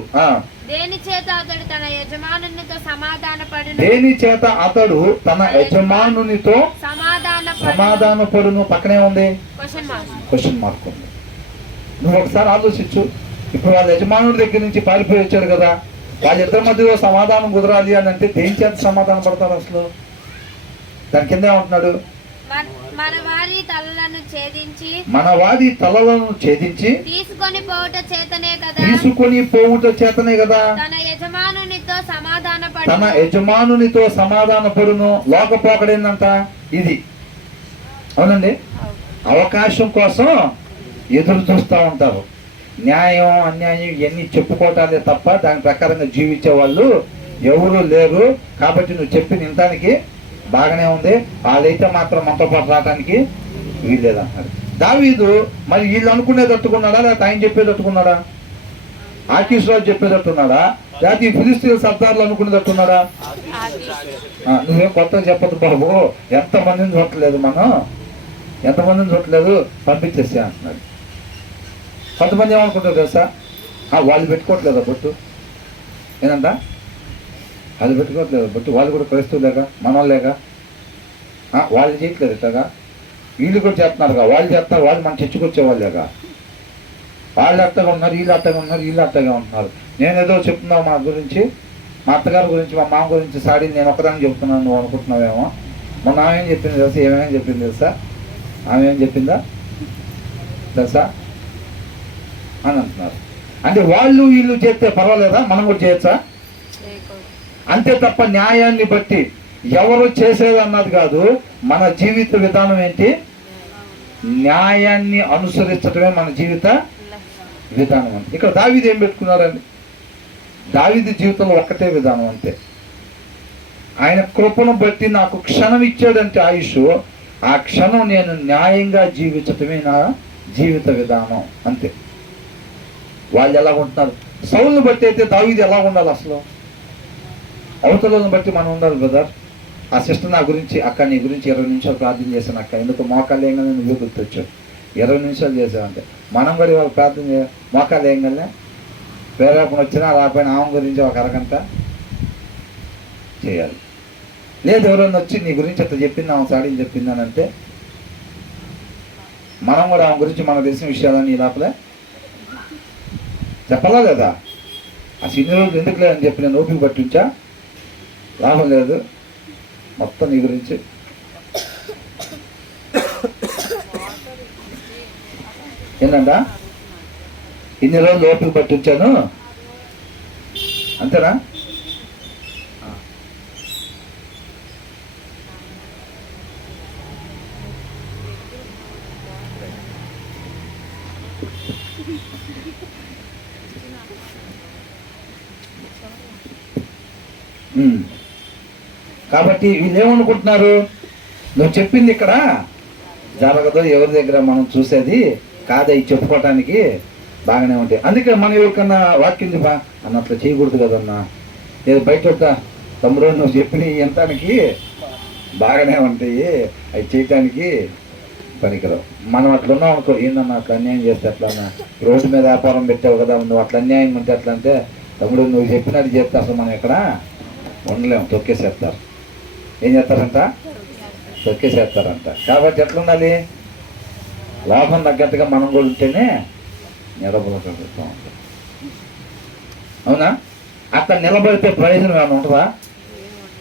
దేని చేత అతడు తన యజమానునితో సమాధానపడును, దేని చేత అతడు తన యజమానునితో సమాధానపడును. పక్కనే ఉంది క్వశ్చన్ మార్క్ ఉంది. నువ్వు ఒకసారి ఆలోచించు. ఇప్పుడు వాళ్ళ యజమానుడి దగ్గర నుంచి పారిపోయి వచ్చాడు కదా, వాళ్ళిద్దరి మధ్యలో సమాధానం కుదరాలి అని అంటే దేని చేత సమాధానం పడతారు అసలు? దాని కింద ఏమంటున్నాడు, మన వారి తలలను ఛేదించి తీసుకొని పోవుట చేతనే కదా తన యజమానునితో సమాధానపడును. లోకపోకడేందంట ఇది. అవునండి, అవకాశం కోసం ఎదురు చూస్తూ ఉంటారు. న్యాయం అన్యాయం ఇవన్నీ చెప్పుకోవటాలే తప్ప దాని ప్రకారంగా జీవించే వాళ్ళు ఎవరు లేరు. కాబట్టి నువ్వు చెప్పి నింటానికి బాగానే ఉంది, వాళ్ళైతే మాత్రం మనతో పాటు రావడానికి వీల్లేదంటారు. దావీదు మరి వీళ్ళు అనుకునేటట్టుకున్నాడా, లేకపోతే ఆయన చెప్పేటట్టుకున్నాడా? ఆకీష్ చెప్పేటట్టున్నాడా, లేకపోతే ఈ ఫిలిస్తీన్ సర్దార్లు అనుకునేటట్టున్నాడా? నువ్వేం కొత్తగా చెప్పదు బాబు, ఎంతమందిని చూడట్లేదు, మనం ఎంతమందిని చూడట్లేదు, పంపించేసే అంటున్నాడు. కొంతమంది ఏమనుకుంటారు తెలుసా, వాళ్ళు పెట్టుకోవట్లేదా బొట్టు? ఏంటంట, వాళ్ళు పెట్టుకోవట్లేదు బొట్టు, వాళ్ళు కూడా క్రైస్తవులేగా, మనోళ్ళేగా, వాళ్ళు చేయట్లేదు ఇట్లాగా, వీళ్ళు కూడా చేస్తున్నారుగా, వాళ్ళు చేస్తారు, వాళ్ళు మన చర్చకొచ్చేవాళ్ళేగా, వాళ్ళు అట్టగా ఉన్నారు, వీళ్ళు అట్టగా ఉన్నారు, వీళ్ళు అట్టగా ఉంటున్నారు. నేనేదో చెప్తున్నావు మా గురించి, మా అత్తగారి గురించి, మా మామ గురించి సాడీ నేను ఒకదాన్ని చెప్తున్నాను, నువ్వు అనుకుంటున్నావేమో. మొన్న ఆమె ఏం చెప్పింది తెలుసా? ఏమేమి చెప్పింది తెలుసా? ఆమె ఏం చెప్పిందా తెలుసా అని అంటున్నారు. అంటే వాళ్ళు వీళ్ళు చేస్తే పర్వాలేదా, మనం కూడా చేయొచ్చా? అంతే తప్ప న్యాయాన్ని బట్టి ఎవరు చేసేది అన్నది కాదు. మన జీవిత విధానం ఏంటి? న్యాయాన్ని అనుసరించడమే మన జీవిత విధానం అంతే. ఇక్కడ దావీదు ఏం పెట్టుకున్నారండి? దావీదు జీవితంలో ఒక్కటే విధానం అంతే. ఆయన కృపను బట్టి నాకు క్షణం ఇచ్చాడంటే ఆయుష్, ఆ క్షణం నేను న్యాయంగా జీవించటమే నా జీవిత విధానం అంతే. వాళ్ళు ఎలా ఉంటున్నారు? సౌలుని బట్టి అయితే దావీదు ఎలా ఉండాలి అసలు? అవతలను బట్టి మనం ఉండాలి బ్రదర్. ఆ సిస్టర్ నా గురించి, అక్క నీ గురించి 20 నిమిషాలు ప్రార్థన చేశాను అక్క, ఎందుకు మోకాలు ఏంగానే నువ్వే గుర్తొచ్చావు, 20 నిమిషాలు చేసావంటే మనం కూడా ఇవాళ ప్రార్థన మోకాలు ఏంగానే ప్రేరేపణ వచ్చినా రాకపోయినా ఆమె గురించి ఒక అరగంట చేయాలి. లేదు ఎవరైనా వచ్చి నీ గురించి అట్లా చెప్పింది, ఆమె సాడీని చెప్పిందని అంటే మనం కూడా ఆమె గురించి మనకు తెలిసిన విషయాలని ఈ లోపలే చెప్పాలా లేదా? ఆ ఇన్ని రోజులు ఎందుకు లేదని చెప్పి నేను ఓపిక పట్టించా, లాభం లేదు, మొత్తం నీ గురించి ఏంటంట ఇన్ని రోజులు ఓపిక పట్టించాను అంతేనా? కాబట్టి వీళ్ళు ఏమనుకుంటున్నారు, నువ్వు చెప్పింది ఇక్కడ జరగదు, ఎవరి దగ్గర మనం చూసేది కాదా, ఇది చెప్పుకోవటానికి బాగానే ఉంటాయి. అందుకే మనం ఎవరికన్నా వాక్యం చెప్పా అన్నట్లు చేయకూడదు కదన్నా, లేదు బయట తమ్ముడు నువ్వు చెప్పిన ఎంతానికి బాగానే ఉంటాయి, అవి చేయటానికి పనికిరావు. మనం అట్లా ఉన్నాం అనుకో, ఏందన్నా అట్లా అన్యాయం చేస్తే అట్లా, రోడ్డు మీద వ్యాపారం పెట్టావు కదా నువ్వు, అట్లా అన్యాయం ఉంటే అట్లా అంటే తమ్ముడు నువ్వు చెప్పినట్టు చెప్తే అసలు మనం ఇక్కడ ఉండలేము, తొక్కేసేస్తారు. ఏం చేస్తారంట? తొక్కేసేస్తారంట. కాబట్టి ఎట్లా ఉండాలి? లాభం తగ్గట్టుగా మనం కూడా ఉంటేనే నిలబడగలుగుతూ ఉంటాం. అవునా? అక్కడ నిలబడితే ప్రయోజనం ఏమైనా ఉంటుందా?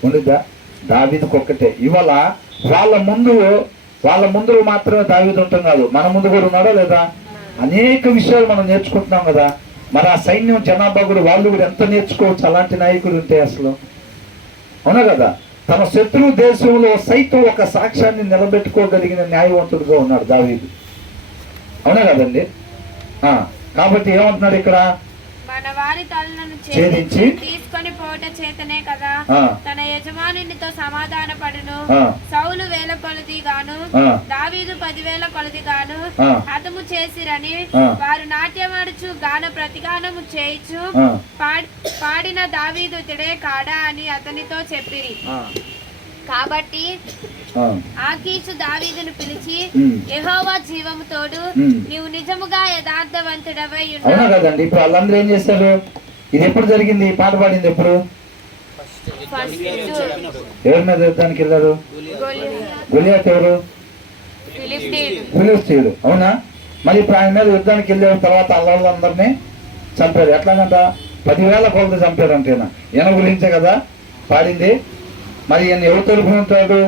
ఉండిద్దా? దావీదుకు ఒక్కటే. ఇవాళ వాళ్ళ ముందు మాత్రమే దావీదు ఉంటాం కాదు, మన ముందు కూడా ఉన్నాడా లేదా? అనేక విషయాలు మనం నేర్చుకుంటున్నాం కదా. మరి ఆ సైన్యం జనాభా కూడా వాళ్ళు కూడా ఎంత నేర్చుకోవచ్చు అలాంటి నాయకుడు ఉంటే అసలు. అవునా కదా? తన శత్రు దేశంలో సైతం ఒక సాక్ష్యాన్ని నిలబెట్టుకోగలిగిన న్యాయవంతుడుగా ఉన్నాడు దావీదు. అవునా కదండి? కాబట్టి ఏమంటున్నాడు ఇక్కడ? మన వారి తలను ఛేదించి తీసుకొని పోట చేతనే కదా తన యజమానునితో సమాధాన పడును. సౌలు 1000 కొలది గాను దావీదు 10,000 కొలది గాను హతము చేసిరని వారు నాట్యమాడుచు గాన ప్రతిగానము చేయుచు పాడిన దావీదు ఇతడే కాడా అని అతనితో చెప్పిరి. కాబట్టి ఆకీషు దావీదును పిలిచి, యెహోవా జీవము తోడు, నీవు నిజముగా యథార్థవంతుడవై ఉన్నావు. అవునా కదండి? ఇప్పుడు వాళ్ళందరూ ఏం చేశారు? ఇది ఎప్పుడు జరిగింది? పాట పాడింది ఎప్పుడు? ఎవరి మీద యుద్ధానికి వెళ్ళారు? గొలియాత్ ఎవరు? ఫిలిష్తీయుడు. అవునా? మరి ఇప్పుడు ఆయన మీద యుద్ధానికి వెళ్ళిన తర్వాత అల్లాళ్ళందరినీ చంపారు. ఎట్లాగంట? 10,000 కొలది చంపారు అంటేనా? ఈయన గురించే కదా పాడింది. మరి ఈయన ఎవరు తరపున ఉంటాడు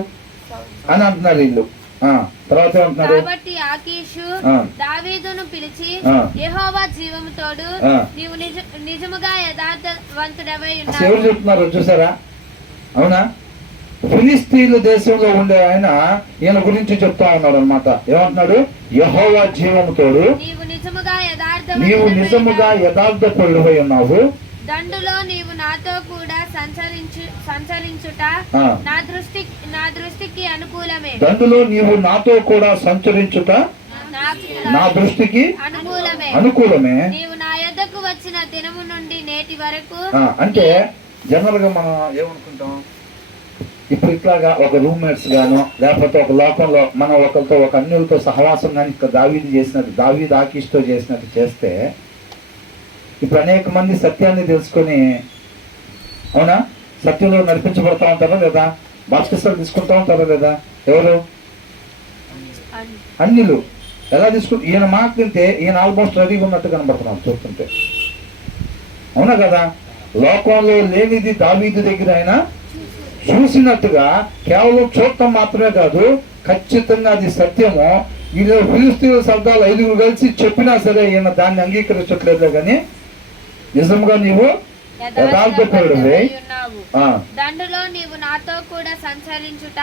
అని అంటున్నారు వీళ్ళు. తర్వాత ఏమంటున్నారు? కాబట్టి ఆకీషు దావీదును పిలిచి, యెహోవా జీవము తోడు, నీవు నిజముగా యథార్థవంతుడవై ఉన్నావు. ఎవరు చెప్తున్నారు చూసారా? అవునా? ఫిలిష్తీయుల దేశంలో ఉండే ఆయన ఈయన గురించి చెప్తా ఉన్నాడు అనమాట. ఏమంటున్నాడు? యెహోవా జీవము తోడు, నీవు నిజముగా యథార్థపరుడవై ఉన్నావు. దండులో నీవు నాతో కూడా సంచరించుట నా దృష్టికి అనుకూలమే. దండులో నీవు నాతో కూడా సంచరించుట నా దృష్టికి అనుకూలమే. నీవు నా యొద్దకు వచ్చిన దినము నుండి నేటి వరకు. అంటే జనరల్ గా మనం ఏమనుకుంటాం? ఇప్పుడు ఇట్లాగా ఒక రూమ్మేట్స్ గాను లేకపోతే ఒక లోకంలో మనం ఒకరితో ఒక అన్యులతో సహవాసం కానీ దావీదు చేసినట్టు, దావీదు ఆకీష్తో చేసినట్టు చేస్తే ఇప్పుడు అనేక మంది సత్యాన్ని తెలుసుకొని, అవునా, సత్యంలో నడిపించబడతా ఉంటారా లేదా? బాప్టిస్టాలు తీసుకుంటా ఉంటారా లేదా? ఎవరు? అన్యులు. ఎలా తీసుకుంటే ఈయన మాట తింటే ఈయన ఆల్మోస్ట్ రెడీగా ఉన్నట్టు కనబడుతున్నాం చూస్తుంటే. అవునా కదా? లోకంలో లేనిది దావీదు దగ్గర ఆయన చూసినట్టుగా కేవలం చూడటం మాత్రమే కాదు, ఖచ్చితంగా అది సత్యము. వీళ్ళు ఫిలిష్తీయుల శబ్దాలు 5 కలిసి చెప్పినా సరే ఈయన దాన్ని అంగీకరించట్లేదు. కానీ నిజంగా నీవు యథార్థపరుడివై దండులో నీవు నాతో కూడా సంచరించుట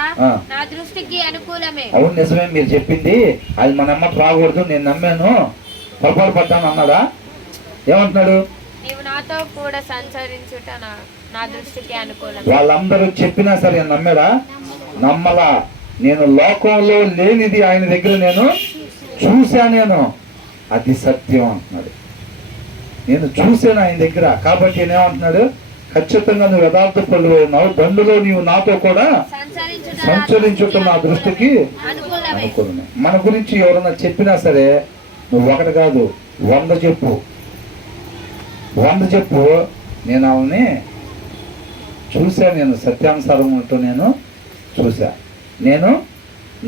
నా దృష్టికి అనుకూలమే. అవును, నిజమే మీరు చెప్పింది. అది మన అమ్మకు రాకూడదు, నేను నమ్మాను, పొరపాటు పడ్డాను అన్నాడా? ఏమంటున్నాడు? నీవు నాతో కూడా సంచరించుట నా దృష్టికి అనుకూలం. వాళ్ళందరూ చెప్పినా సరే నమ్మాడా? నమ్మలా. నేను లోకంలో లేనిది ఆయన దగ్గర నేను చూశాను, అది సత్యం అంటున్నాడు. నేను చూశాను ఆయన దగ్గర. కాబట్టి నేనేమంటున్నాడు? ఖచ్చితంగా నువ్వు యథార్థపరుడు ఉన్నావు. దండులో నీవు నాతో కూడా సంచరించుట నా దృష్టికి అనుకూలమే. మన గురించి ఎవరన్నా చెప్పినా సరే నువ్వు ఒకటి కాదు 100 చెప్పు. 100 చెప్పు. నేను ఆమెని చూసా, నేను సత్యానుసారం ఉంటూ నేను చూసా, నేను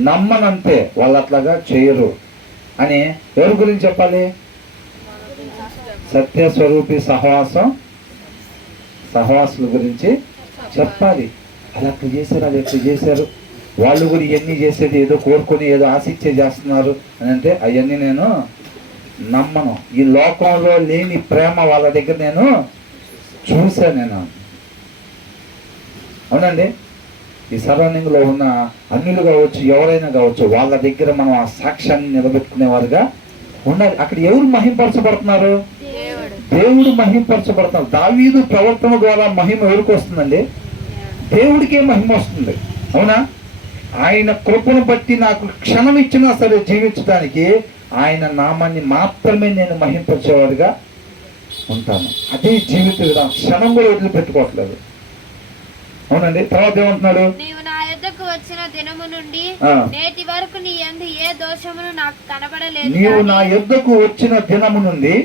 నమ్మనంతే, వాళ్ళు అట్లాగా చేయరు అని ఎవరి గురించి చెప్పాలి? సత్యస్వరూపి సహవాసుల గురించి చెప్పాలి. అది అట్లా చేశారు, అది ఎట్లా చేశారు, వాళ్ళు కూడా ఇవన్నీ చేసేది ఏదో కోరుకొని ఏదో ఆశించే చేస్తున్నారు అని అంటే అవన్నీ నేను నమ్మను. ఈ లోకంలో లేని ప్రేమ వాళ్ళ దగ్గర నేను చూశాను. నేను అవునండి, ఈ సరౌండింగ్లో ఉన్న అన్యులు కావచ్చు, ఎవరైనా కావచ్చు, వాళ్ళ దగ్గర మనం ఆ సాక్ష్యాన్ని నిలబెట్టుకునేవారుగా ఉండాలి. అక్కడ ఎవరు మహింపరచబడుతున్నారు? దేవుడు మహింపరచబడుతున్నారు. దావీదు ప్రవర్తన ద్వారా మహిమ ఎవరికి వస్తుందండి? దేవుడికే మహిమ వస్తుంది. అవునా? ఆయన కృపను బట్టి నాకు క్షణం ఇచ్చినా సరే జీవించడానికి ఆయన నామాన్ని మాత్రమే నేను మహింపరిచేవాడిగా ఉంటాను. అదే జీవిత విధానం. క్షణం కూడా వదిలిపెట్టుకోవట్లేదు. అవునండి. తర్వాత ఏమంటున్నాడు? నీవు నా యొద్దకు వచ్చిన దినము నుండి నేటి వరకు నీ యందు ఏ దోషమును నాకు కనబడలేదు. నీవు నా యొద్దకు వచ్చిన దినము నుండి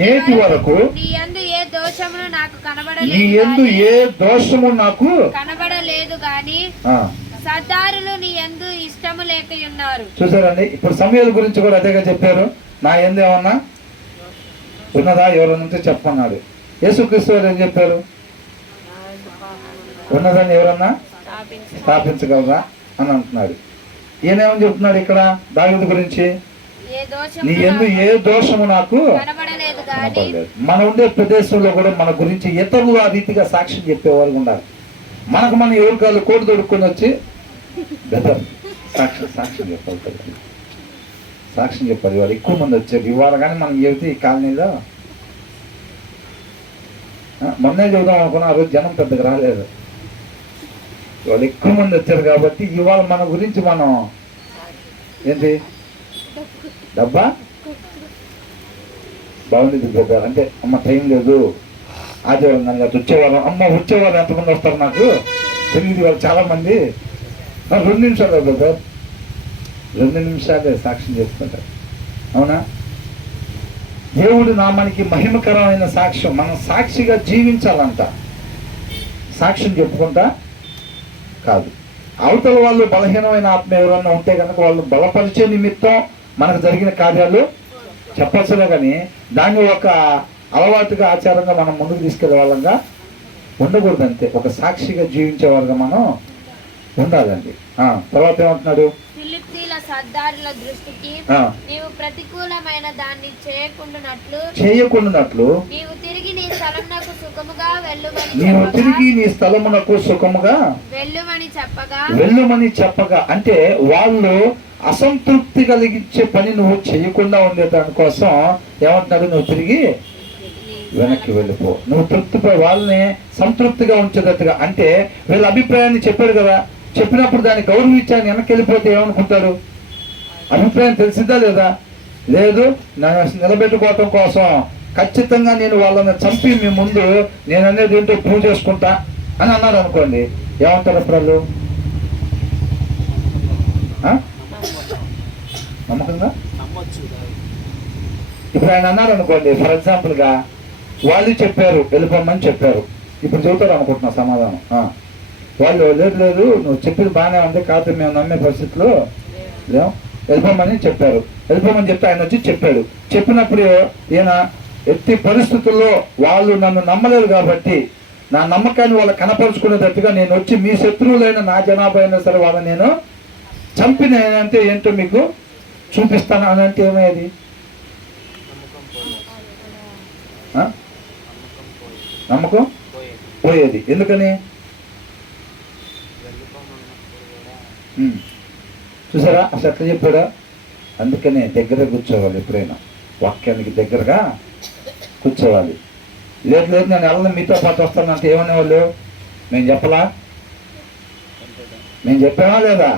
నేటి వరకు నీ యందు ఏ దోషమును నాకు కనబడలేదు. నీ యందు ఏ దోషము నాకు కనబడలేదు గాని సర్దారులు నీ యందు ఇష్టము లేక ఉన్నారు. చూసారండి, ఇప్పుడు సమయాల గురించి కూడా అదేగా చెప్పారు. నా యందు ఏమన్నా ఉన్నదా? ఎవరన్నా చెప్పన్నాడు. యేసుక్రీస్తు వారు ఏం చెప్పారు? ఉన్నదాన్ని ఎవరన్నా స్థాపించగలరా అని అంటున్నాడు. ఈయనేమని చెప్తున్నాడు ఇక్కడ దావీదు గురించి? నీ యందు ఏ దోషము నాకు కనపడలేదు. మన ఉండే ప్రదేశంలో కూడా మన గురించి ఇతరులు ఆ రీతిగా సాక్ష్యం చెప్పేవారు ఉండాలి. మనకు మనం ఎవరి కాళ్ళు కోటు తొడుక్కొని వచ్చి బెదర్ సాక్ష్యం చెప్పాలి. సాక్ష్యం చెప్పాలి. ఇవాళ ఎక్కువ మంది వచ్చారు ఇవాళ, కానీ మనం చెబితే ఈ కాలనీలో మొన్నే చెబుదాం అనుకున్నా, ఆ రోజు జనం పెద్దగా రాలేదు. ఇవాళ ఎక్కువ మంది వచ్చారు కాబట్టి ఇవాళ మన గురించి మనం ఏంటి డబ్బా బాగుండేది బ్రదర్ అంటే అమ్మ టైం లేదు ఆదివారం నన్ను వచ్చేవారం అమ్మ వచ్చేవారు ఎంతమంది వస్తారు నాకు తెలియదు. వాళ్ళు చాలా మంది 2 నిమిషాలు బ్రదర్ 2 నిమిషాలే సాక్ష్యం చెప్తుంటారు. అవునా? దేవుడి నామానికి మహిమకరమైన సాక్ష్యం. మనం సాక్షిగా జీవించాలంట, సాక్ష్యం చెప్పుకుంటా కాదు. అవతల వాళ్ళు బలహీనమైన ఆత్మ ఎవరన్నా ఉంటే కనుక వాళ్ళు బలపరిచే నిమిత్తం మనకు జరిగిన కార్యాలు చెప్పచ్చులే, కానీ దాన్ని ఒక అలవాటుగా ఆచారంగా మనం ముందుకు తీసుకెళ్లే వాళ్ళంగా ఉండకూడదు. అంతే, ఒక సాక్షిగా జీవించే వాళ్ళగా మనం ఉండాలండి. తర్వాత ఏమంటున్నాడు? ఫిలిప్పీల సర్దారుల దృష్టికి నీవు ప్రతికూలమైన దాన్ని చేయకుండానట్లు నీవు తిరిగి నీ స్థలమునకు సుఖముగా వెళ్ళమని చెప్పగా అంటే వాళ్ళు అసంతృప్తి కలిగించే పని నువ్వు చేయకుండా ఉండే దానికోసం ఏమంటున్నాడు? నువ్వు తిరిగి వెనక్కి వెళ్ళిపో. నువ్వు తృప్తిపై వాళ్ళని సంతృప్తిగా ఉంచేటట్టుగా, అంటే వీళ్ళ అభిప్రాయాన్ని చెప్పాడు కదా, చెప్పినప్పుడు దాన్ని గౌరవించాలని వెనక్కి వెళ్ళిపోతే ఏమనుకుంటారు? అభిప్రాయం తెలిసిందా లేదా? లేదు, నన్ను నిలబెట్టుకోవటం కోసం ఖచ్చితంగా నేను వాళ్ళని చంపి మీ ముందు నేను అనేది ఏంటో ప్రూవ్ చేసుకుంటా అని అన్నారు అనుకోండి, ఏమంటారు అప్పుడు వాళ్ళు? నమ్మకంగా ఇప్పుడు ఆయన అన్నారు అనుకోండి, ఫర్ ఎగ్జాంపుల్గా వాళ్ళు చెప్పారు వెళ్ళిపోమని చెప్పారు, ఇప్పుడు చెబుతారు అనుకుంటున్నా సమాధానం. వాళ్ళు లేదు నువ్వు చెప్పింది బాగానే ఉంది, కాకపోతే మేము నమ్మే పరిస్థితిలో లేవు, వెళ్ళిపోమని చెప్పారు. వెళ్ళిపోమని చెప్తే ఆయన వచ్చి చెప్పాడు. చెప్పినప్పుడు ఈయన ఎట్టి పరిస్థితుల్లో వాళ్ళు నన్ను నమ్మలేదు కాబట్టి నా నమ్మకాన్ని వాళ్ళు కనపరుచుకునేటట్టుగా నేను వచ్చి మీ శత్రువులైన నా జనాభా అయినా సరే వాళ్ళని నేను చంపినంటే ఏంటో మీకు చూపిస్తాను అని అంటే ఏమయ్యేది? నమ్మకం పోయేది. ఎందుకని? చూసారా అసలు ఎట్లా చెప్పాడా? అందుకనే దగ్గర కూర్చోవాలి, ఎప్పుడైనా వాక్యానికి దగ్గరగా కూర్చోవాలి. లేదు నేను వెళ్ళను మీతో పాటు వస్తానంటే ఏమనేవాళ్ళు? మేము చెప్పలా? మేము చెప్పామా లేదా?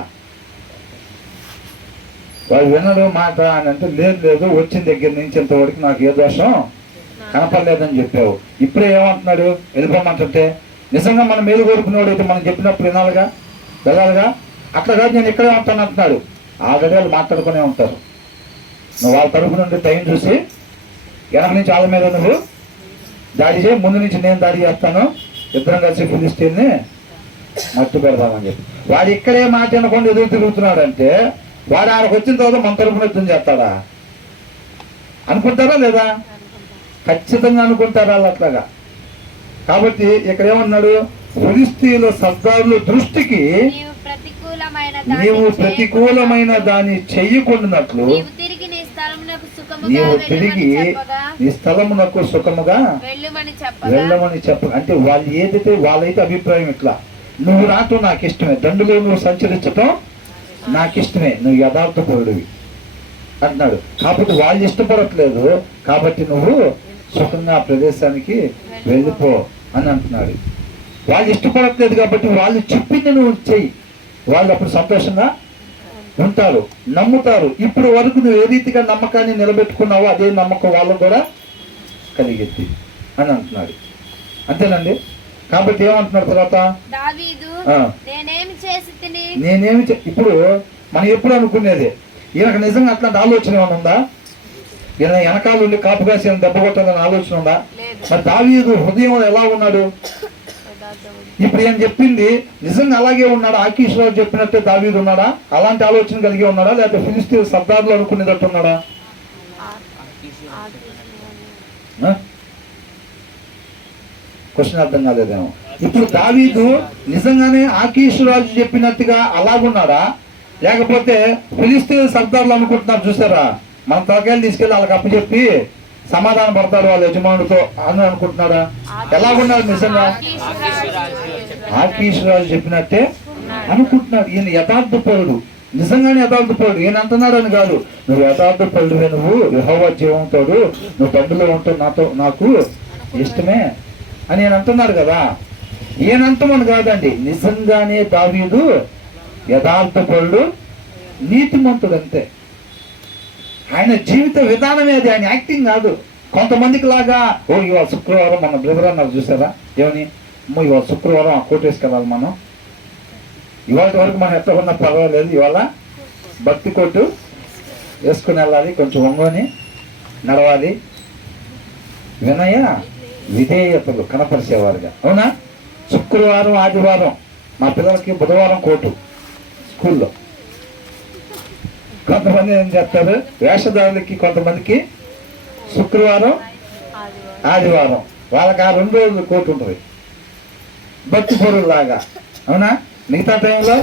వాళ్ళు వినడు మాట అని అంటే లేదు వచ్చిన దగ్గర నుంచి ఇంతవరకు నాకు ఏ దోషం కనపడలేదని చెప్పావు. ఇప్పుడే ఏమంటున్నాడు? వెళ్ళిపోమంటుంటే నిజంగా మనం మేలు కోరుకునేవాడు అయితే మనం చెప్పినప్పుడు వినాలిగా, వెళ్ళాలిగా. అట్లా కాదు నేను ఇక్కడే ఉంటాను అంటున్నాడు. ఆల్రెడీ వాళ్ళు మాట్లాడుకునే ఉంటారు. నువ్వు వాళ్ళ తరపు నుండి టైం చూసి వెనక నుంచి వాళ్ళ మీద నువ్వు దాడి చేయి, ముందు నుంచి నేను దాడి చేస్తాను, ఇద్దరం కలిసి ఫిలిస్తీన్ని మట్టు పెడతామని చెప్పి వాడు ఇక్కడే మాట అనుకోండి ఎదురు తిరుగుతున్నాడు అంటే వాడు ఆడకు వచ్చిన తర్వాత మన తరపున యుద్ధం చేస్తాడా? అనుకుంటారా లేదా? ఖచ్చితంగా అనుకుంటారా వాళ్ళు అట్లాగా. కాబట్టి ఇక్కడ ఏమన్నాడు? ఫిలిస్తీయుల సర్దారుల దృష్టికి నీవు ప్రతికూలమైన దాన్ని చెయ్యకుండానట్లు నీవు తిరిగి నీ స్థలమునకు సుఖముగా వెళ్ళమని చెప్ప. అంటే వాళ్ళు ఏదైతే వాళ్ళైతే అభిప్రాయం ఇట్లా, నువ్వు రావటం నాకు ఇష్టమే, దండులో నువ్వు సంచరించటం నాకు ఇష్టమే, నువ్వు యథార్థపరుడివి అంటున్నాడు. కాబట్టి వాళ్ళు ఇష్టపడట్లేదు కాబట్టి నువ్వు సుఖంగా ఆ ప్రదేశానికి వెళ్ళిపో అని అంటున్నాడు. వాళ్ళు ఇష్టపడట్లేదు కాబట్టి వాళ్ళు చెప్పింది నువ్వు చెయ్యి, వాళ్ళు అప్పుడు సంతోషంగా ఉంటారు, నమ్ముతారు. ఇప్పుడు వరకు నువ్వు ఏ రీతిగా నమ్మకాన్ని నిలబెట్టుకున్నావో అదే నమ్మకం వాళ్ళకు కూడా కలిగిద్ది అని అంటున్నాడు. అంతేనండి. కాబట్టి ఏమంటున్నాడు తర్వాత? ఇప్పుడు మనం ఎప్పుడు అనుకునేది ఈయనకు నిజంగా అట్లాంటి ఆలోచన ఏమైనా ఉందా? ఈయన వెనకాల ఉండి కాపు కాసి దెబ్బ కొట్టాలని ఆలోచన ఉందా? మరి దావీదు హృదయంలో ఎలా ఉన్నాడు? ఇప్పుడు ఏం చెప్పింది నిజంగా అలాగే ఉన్నాడా? ఆకీష్ చెప్పినట్టే దావీదు ఉన్నాడా? అలాంటి ఆలోచన కలిగి ఉన్నాడా? లేకపోతే ఫిలిస్తీన్ సర్దార్లు అనుకునేటట్టు ఉన్నాడా? క్వశ్చన్ అర్థం కాలేదేమో. ఇప్పుడు దావీదు నిజంగానే ఆకీషు రాజు చెప్పినట్టుగా అలాగున్నాడా, లేకపోతే ఫిలిస్తీన్ సర్దార్లు అనుకుంటున్నారు చూసారా, మన తలకాయలు తీసుకెళ్ళి వాళ్ళకి అప్పచెప్పి సమాధానం పడతాడు వాళ్ళ యజమానుడితో అని అనుకుంటున్నారా? ఎలాగున్నాడు నిజంగా? ఆకీషు రాజు చెప్పినట్టే అనుకుంటున్నాడు. ఈయన యథార్థపరుడు, నిజంగానే యథార్థపరుడు. ఈయన అంటున్నాడు అని కాదు, నువ్వు యథార్థపరుడువే, నువ్వు యెహోవా జీవంతోడు, నువ్వు బండిలో ఉంటావు, నాకు ఇష్టమే అని ఈయన అంటున్నాడు కదా. ఈయన అంతమని కాదండి, నిజంగానే దావీదు యథార్థపరుడు, నీతిమంతుడు అంతే. ఆయన జీవిత విధానమే అది, ఆయన యాక్టింగ్ కాదు. కొంతమందికి లాగా ఇవాళ శుక్రవారం మన బ్రదర్ అన్నారు చూసారా, ఏమని ఇవాళ శుక్రవారం ఆ కోట్ వేసుకెళ్ళాలి మనం, ఇవాళ వరకు మనం ఎట్లా ఉన్నా పర్వాలేదు, ఇవాళ భక్తి కోటు వేసుకుని వెళ్ళాలి, కొంచెం వంగని నడవాలి, వినయ విధేయతలు కనపరిచేవారుగా. అవునా? శుక్రవారం ఆదివారం మా పిల్లలకి బుధవారం కోటు స్కూల్లో. కొంతమంది ఏం చేస్తారు, వేషధారులకి కొంతమందికి శుక్రవారం ఆదివారం, వాళ్ళకి ఆ 2 రోజులు కోటు ఉంటుంది భక్తి పొరులాగా. అవునా? మిగతా టైంలో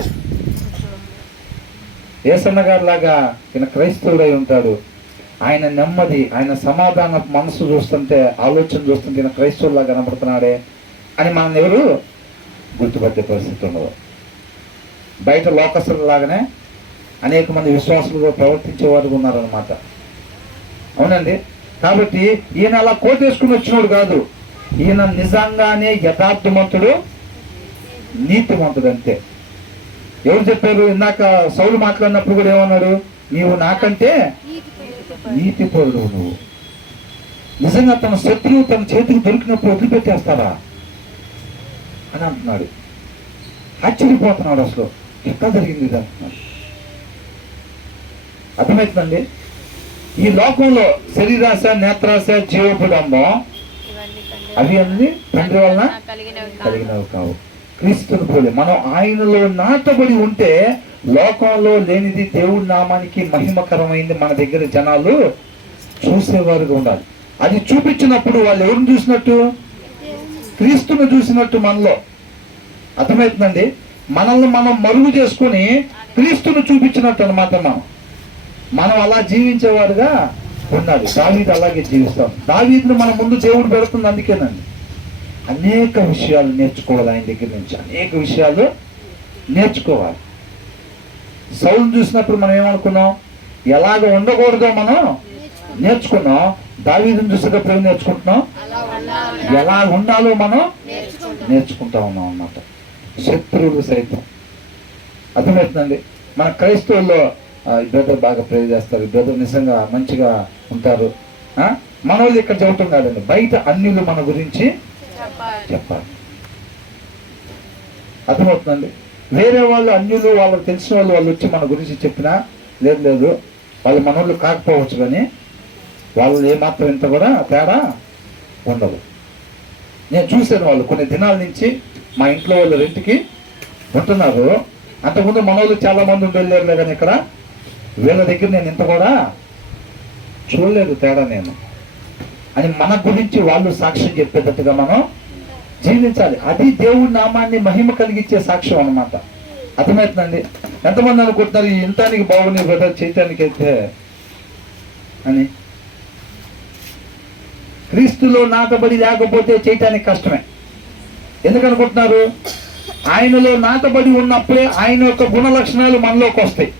ఏసన్న గారి లాగా ఈయన క్రైస్తవుడై ఉంటాడు. ఆయన నెమ్మది, ఆయన సమాధాన మనసు చూస్తుంటే, ఆలోచన చూస్తుంటే ఈయన క్రైస్తవులాగా కనబడుతున్నాడే అని మనం ఎవరు గుర్తుపట్టే పరిస్థితి ఉండదు. బయట లోకస్తుల లాగానే అనేక మంది విశ్వాసులుగా ప్రవర్తించే వారు ఉన్నారనమాట. అవునండి. కాబట్టి ఈయన అలా కోటేసుకుని వచ్చినోడు కాదు, ఈయన నిజంగానే యథార్థవంతుడు, నీతిమంతుడు అంతే. ఎవరు చెప్పారు? ఇందాక సౌలు మాట్లాడినప్పుడు కూడా ఏమన్నాడు, నీవు నాకంటే నీతిపరుడు. నువ్వు నిజంగా తన శత్రువు తన చేతికి దొరికినప్పుడు వదిలిపెట్టేస్తాడా అని అంటున్నాడు. ఆశ్చర్యపోతున్నాడు, అసలు ఎట్లా జరిగింది ఇది అంటున్నాడు. అర్థమవుతుందండి? ఈ లోకంలో శరీరాశ, నేత్రాశ, జీవపుడంబం అవి అన్ని తండ్రి వలన కలిగినవి కావు. క్రీస్తుని పోలే మనం ఆయనలో నాటబడి ఉంటే లోకంలో లేనిది దేవుడి నామానికి మహిమకరమైంది మన దగ్గర జనాలు చూసేవారుగా ఉండాలి. అది చూపించినప్పుడు వాళ్ళు ఎవరిని చూసినట్టు? క్రీస్తుని చూసినట్టు మనలో. అర్థమవుతుందండి? మనల్ని మనం మరుగు చేసుకుని క్రీస్తుని చూపించినట్టు అనమాట. మనం అలా జీవించేవారుగా ఉండాలి. దావీదు అలాగే జీవిస్తాం. దావీదును మన ముందు దేవుడు పెడుతుంది అందుకేనండి. అనేక విషయాలు నేర్చుకోవాలి ఆయన దగ్గర నుంచి, అనేక విషయాలు నేర్చుకోవాలి. సౌలు చూసినప్పుడు మనం ఏమనుకున్నాం, ఎలాగ ఉండకూడదో మనం నేర్చుకున్నాం. దావీదును చూసేటప్పుడు ఏం నేర్చుకుంటున్నాం, ఎలా ఉండాలో మనం నేర్చుకుంటా ఉన్నాం అన్నమాట. శత్రువులు సైతం. అర్థమవుతుందండి? మన క్రైస్తవుల్లో బ్రదర్ బాగా ప్రే చేస్తారు, బ్రదర్ నిజంగా మంచిగా ఉంటారు. మన వాళ్ళు ఇక్కడ చెప్పటం కాదండి, బయట అన్యులు మన గురించి చెప్పాలి. అర్థమవుతుందండి? వేరే వాళ్ళు అన్యులు, వాళ్ళకి తెలిసిన వాళ్ళు వచ్చి మన గురించి చెప్పినా లేదు, వాళ్ళు మన వాళ్ళు కాకపోవచ్చు, కానీ వాళ్ళు ఏమాత్రం ఇంత కూడా తేడా ఉండదు. నేను చూశాను, వాళ్ళు కొన్ని దినాల నుంచి మా ఇంట్లో వాళ్ళు రెంట్కి ఉంటున్నారు. అంతకుముందు మన వాళ్ళు చాలా మంది ఉండలేరులే, కానీ ఇక్కడ వీళ్ళ దగ్గర నేను ఇంత కూడా చూడలేదు తేడా నేను అని మన గురించి వాళ్ళు సాక్ష్యం చెప్పేటట్టుగా మనం జీవించాలి. అది దేవుడి నామాన్ని మహిమ కలిగించే సాక్ష్యం అన్నమాట. అర్థమవుతుందండి? ఎంతమంది అనుకుంటున్నారు ఈ ఇంటానికి బాగుంది బ్రదర్ చేయటానికి అయితే అని? క్రీస్తులో నాటబడి లేకపోతే చేయటానికి కష్టమే. ఎందుకు అనుకుంటున్నారు? ఆయనలో నాటబడి ఉన్నప్పుడే ఆయన యొక్క గుణ లక్షణాలు మనలోకి వస్తాయి.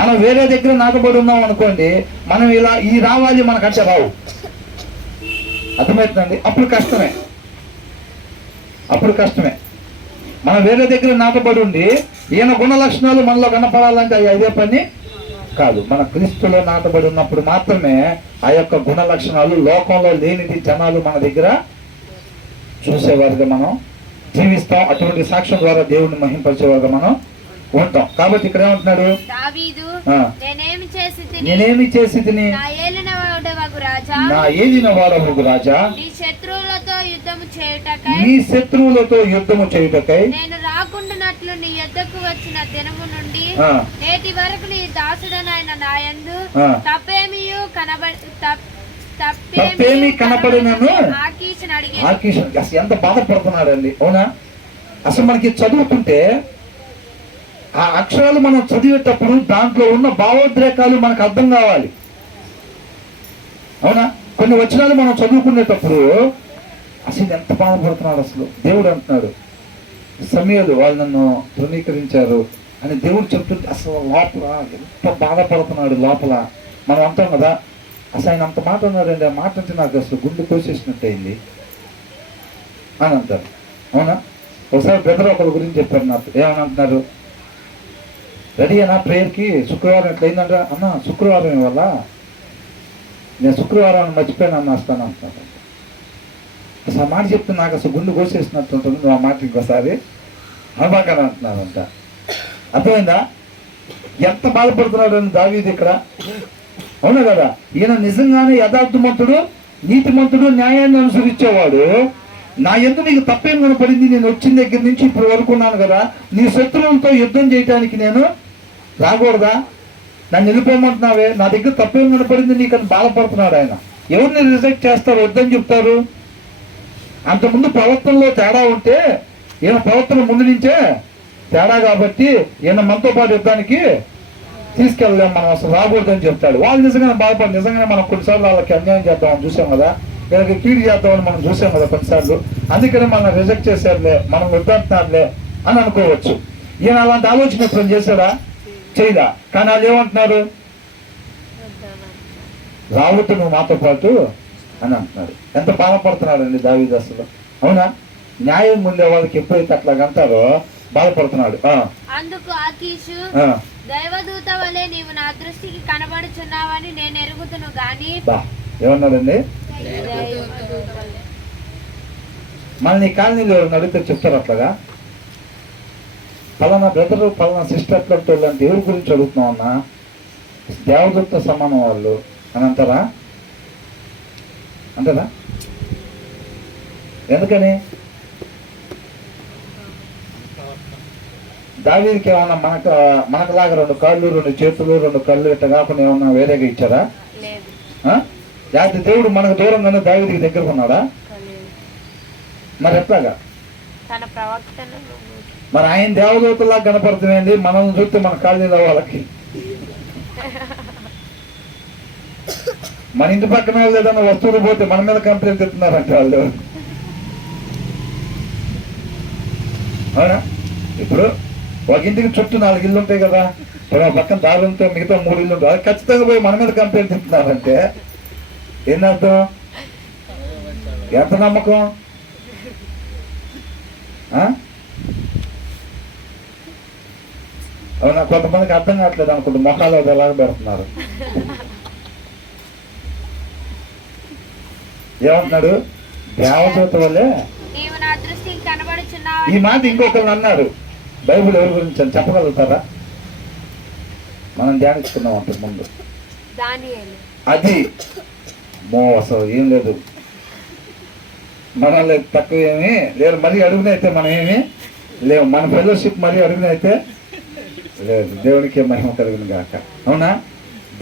మనం వేరే దగ్గర నాటబడి ఉన్నాం అనుకోండి, మనం ఇలా ఈ రావాలి మనకంటే రావు. అర్థమవుతుందండి? అప్పుడు కష్టమే. మనం వేరే దగ్గర నాటబడి ఉండి ఈయన గుణ లక్షణాలు మనలో కనపడాలంటే అదే పని కాదు. మన క్రీస్తులో నాటబడి ఉన్నప్పుడు మాత్రమే ఆ యొక్క గుణ లక్షణాలు లోకంలో లేనిది జనాలు మన దగ్గర చూసేవారుగా మనం జీవిస్తాం. అటువంటి సాక్ష్యం ద్వారా దేవుడిని మహింపరిచేవారుగా మనం ఉంటాం. కాబట్టి ఇక్కడ ఏమంటున్నాడు, నేనేమి చేసి తిని నా ఏలిన వాడవగు రాజా, నీ శత్రువులతో యుద్ధము చేయుటకై నేను రాకుండానట్లు నీ యొద్దకు వచ్చిన దినము నుండి నేటి వరకు నీ దాసుడనైన నా యందు తప్పేమి కనపడినను ఆకీషుని అడిగాను. ఆకీషు అసలు ఎంత బాధపడుతున్నాడండి, అవునా? అసలు మనకి చదువుకుంటే ఆ అక్షరాలు మనం చదివేటప్పుడు దాంట్లో ఉన్న భావోద్రేకాలు మనకు అర్థం కావాలి, అవునా? కొన్ని వచనాలు మనం చదువుకునేటప్పుడు అసలు ఎంత బాధపడుతున్నాడు. అసలు దేవుడు అంటున్నాడు, సమయాలు వాళ్ళు నన్ను ధృవీకరించారు అని దేవుడు చెప్తుంటే అసలు లోపల ఎంత బాధపడుతున్నాడు. లోపల మనం అంటాం కదా, అసలు ఆయన అంత మాట అన్నాడండి, ఆ మాట అంటే నాకు అసలు గుండె కోసేసినట్టు అయింది అని అంటారు, అవునా? ఒకసారి బ్రదర్ ఒకరి గురించి చెప్పారు నాకు, ఏమని అంటున్నారు, రెడీ అయినా ప్రేయర్కి శుక్రవారం ఎట్లా అయిందంట అన్న, శుక్రవారం వల్ల నేను శుక్రవారం మర్చిపోయాను అన్న వస్తాను అంటున్నాను. అసలు ఆ మాట చెప్తే నాకు అసలు గుండె కోసేసినట్టు ఉంటుంది, నువ్వు ఆ మాట ఇంకోసారి అనబాకన అంటున్నానంట. అర్థమైందా ఎంత బాధపడుతున్నాడు అని దావీదు ఇక్కడ, అవునా కదా? ఈయన నిజంగానే యథార్థమంతుడు, నీతిమంతుడు, న్యాయాన్ని అనుసరించేవాడు. నా యందు నీకు తప్పేం కనపడింది, నేను వచ్చిన దగ్గర నుంచి ఇప్పుడు వరకు ఉన్నాను కదా, నీ శత్రువులతో యుద్ధం చేయడానికి నేను రాకూడదా, నన్ను వెళ్ళిపోమంటున్నావే, నా దగ్గర తప్పేం కనపడింది నీకు అని బాధపడుతున్నాడు ఆయన. ఎవరిని రిజెక్ట్ చేస్తారు, వద్దని చెప్తారు? అంతకుముందు ప్రవర్తనలో తేడా ఉంటే, ఈయన ప్రవర్తన ముందు నుంచే తేడా కాబట్టి ఈయన మనతో పాటు యుద్ధానికి తీసుకెళ్ళలేం, మనం అసలు రాకూడదని చెప్తాడు. వాళ్ళు నిజంగానే బాధపడి, నిజంగానే మనం కొన్నిసార్లు వాళ్ళకి అన్యాయం చేద్దామని చూసాం కదా, వీళ్ళకి కీడు చేద్దామని మనం చూసాం కదా కొన్నిసార్లు, అందుకని మనం రిజెక్ట్ చేశారులే, మనం వద్దంటున్నారులే అని అనుకోవచ్చు. ఈయన అలాంటి ఆలోచన ఎప్పుడు చేశాడా? చేయదా. కానీ వాళ్ళు ఏమంటున్నారు, రావద్దు నువ్వు మాతో పాటు అని అంటున్నాడు. ఎంత బాధపడుతున్నాడండి దావీదు అసలు, అవునా? న్యాయం ముందే వాళ్ళకి ఎప్పుడైతే అట్లా అంటారో బాధపడుతున్నాడు. అందుకు ఆకీషు, దైవదూత వలె నీవు నా దృష్టికి కనబడుచున్నావని నేను ఎరుగుతును గాని. ఏమన్నాడండి? మన ఈ కాలనీలో ఎవరు అడిగితే చెప్తారు అట్లాగా, పలానా బ్రదరు పలానా సిస్టర్ అట్లాంటి వాళ్ళంటే ఎవరి గురించి అడుగుతున్నావు అన్నా, దేవదూత సమానం వాళ్ళు అని అంటారా? అంటారా? ఎందుకని? దావీదుకి ఏమన్నా మనకులాగా 2 కాళ్ళు 2 చేతులు 2 కళ్ళు ఇట్లా కాకుండా ఏమన్నా వేరేగా ఇచ్చారా? లేకపోతే దేవుడు మనకు దూరంగానే దావీదుకి దగ్గర ఉన్నాడా? మరి ఎట్లాగా? మరి ఆయన దేవదూతలా కనపడుతుంది, మనం చూస్తే మన కాలనీలో వాళ్ళకి, మన ఇంటి పక్కన వాళ్ళు ఏదైనా వస్తువులు పోతే మన మీద కంప్లైంట్ ఇస్తున్నారంటే వాళ్ళు, అవునా? ఇప్పుడు ఒక ఇంటికి చుట్టూ 4 ఇళ్ళు ఉంటాయి కదా, పక్కన దారి ఉంటే మిగతా 3 ఇళ్ళు ఉంటాయి, అది ఖచ్చితంగా పోయి మన మీద కంప్లైంట్ ఇస్తున్నారంటే ఏంటర్థం? ఎంత నమ్మకం? అవునా? కొంతమందికి అర్థం కావట్లేదు అనుకుంటే మొహాలు అది ఎలాగ పెడుతున్నారు. ఏమంటున్నాడు? దేవదూత వల్లే. ఈ మాట ఇంకొకరు అన్నారు, బైబిల్ ఎవరి గురించి అని చెప్పగలుగుతారా? మనం ధ్యానించుకున్నాం అంతకు ముందు. అది అసలు ఏం లేదు, మనల్ని తక్కువ ఏమి లేదు, మరీ అడుగునైతే మనం ఏమి లేవు, మన ఫెలోషిప్ మరీ అడుగునైతే లేదు. దేవునికి మహిమ కలుగును గాక, అవునా?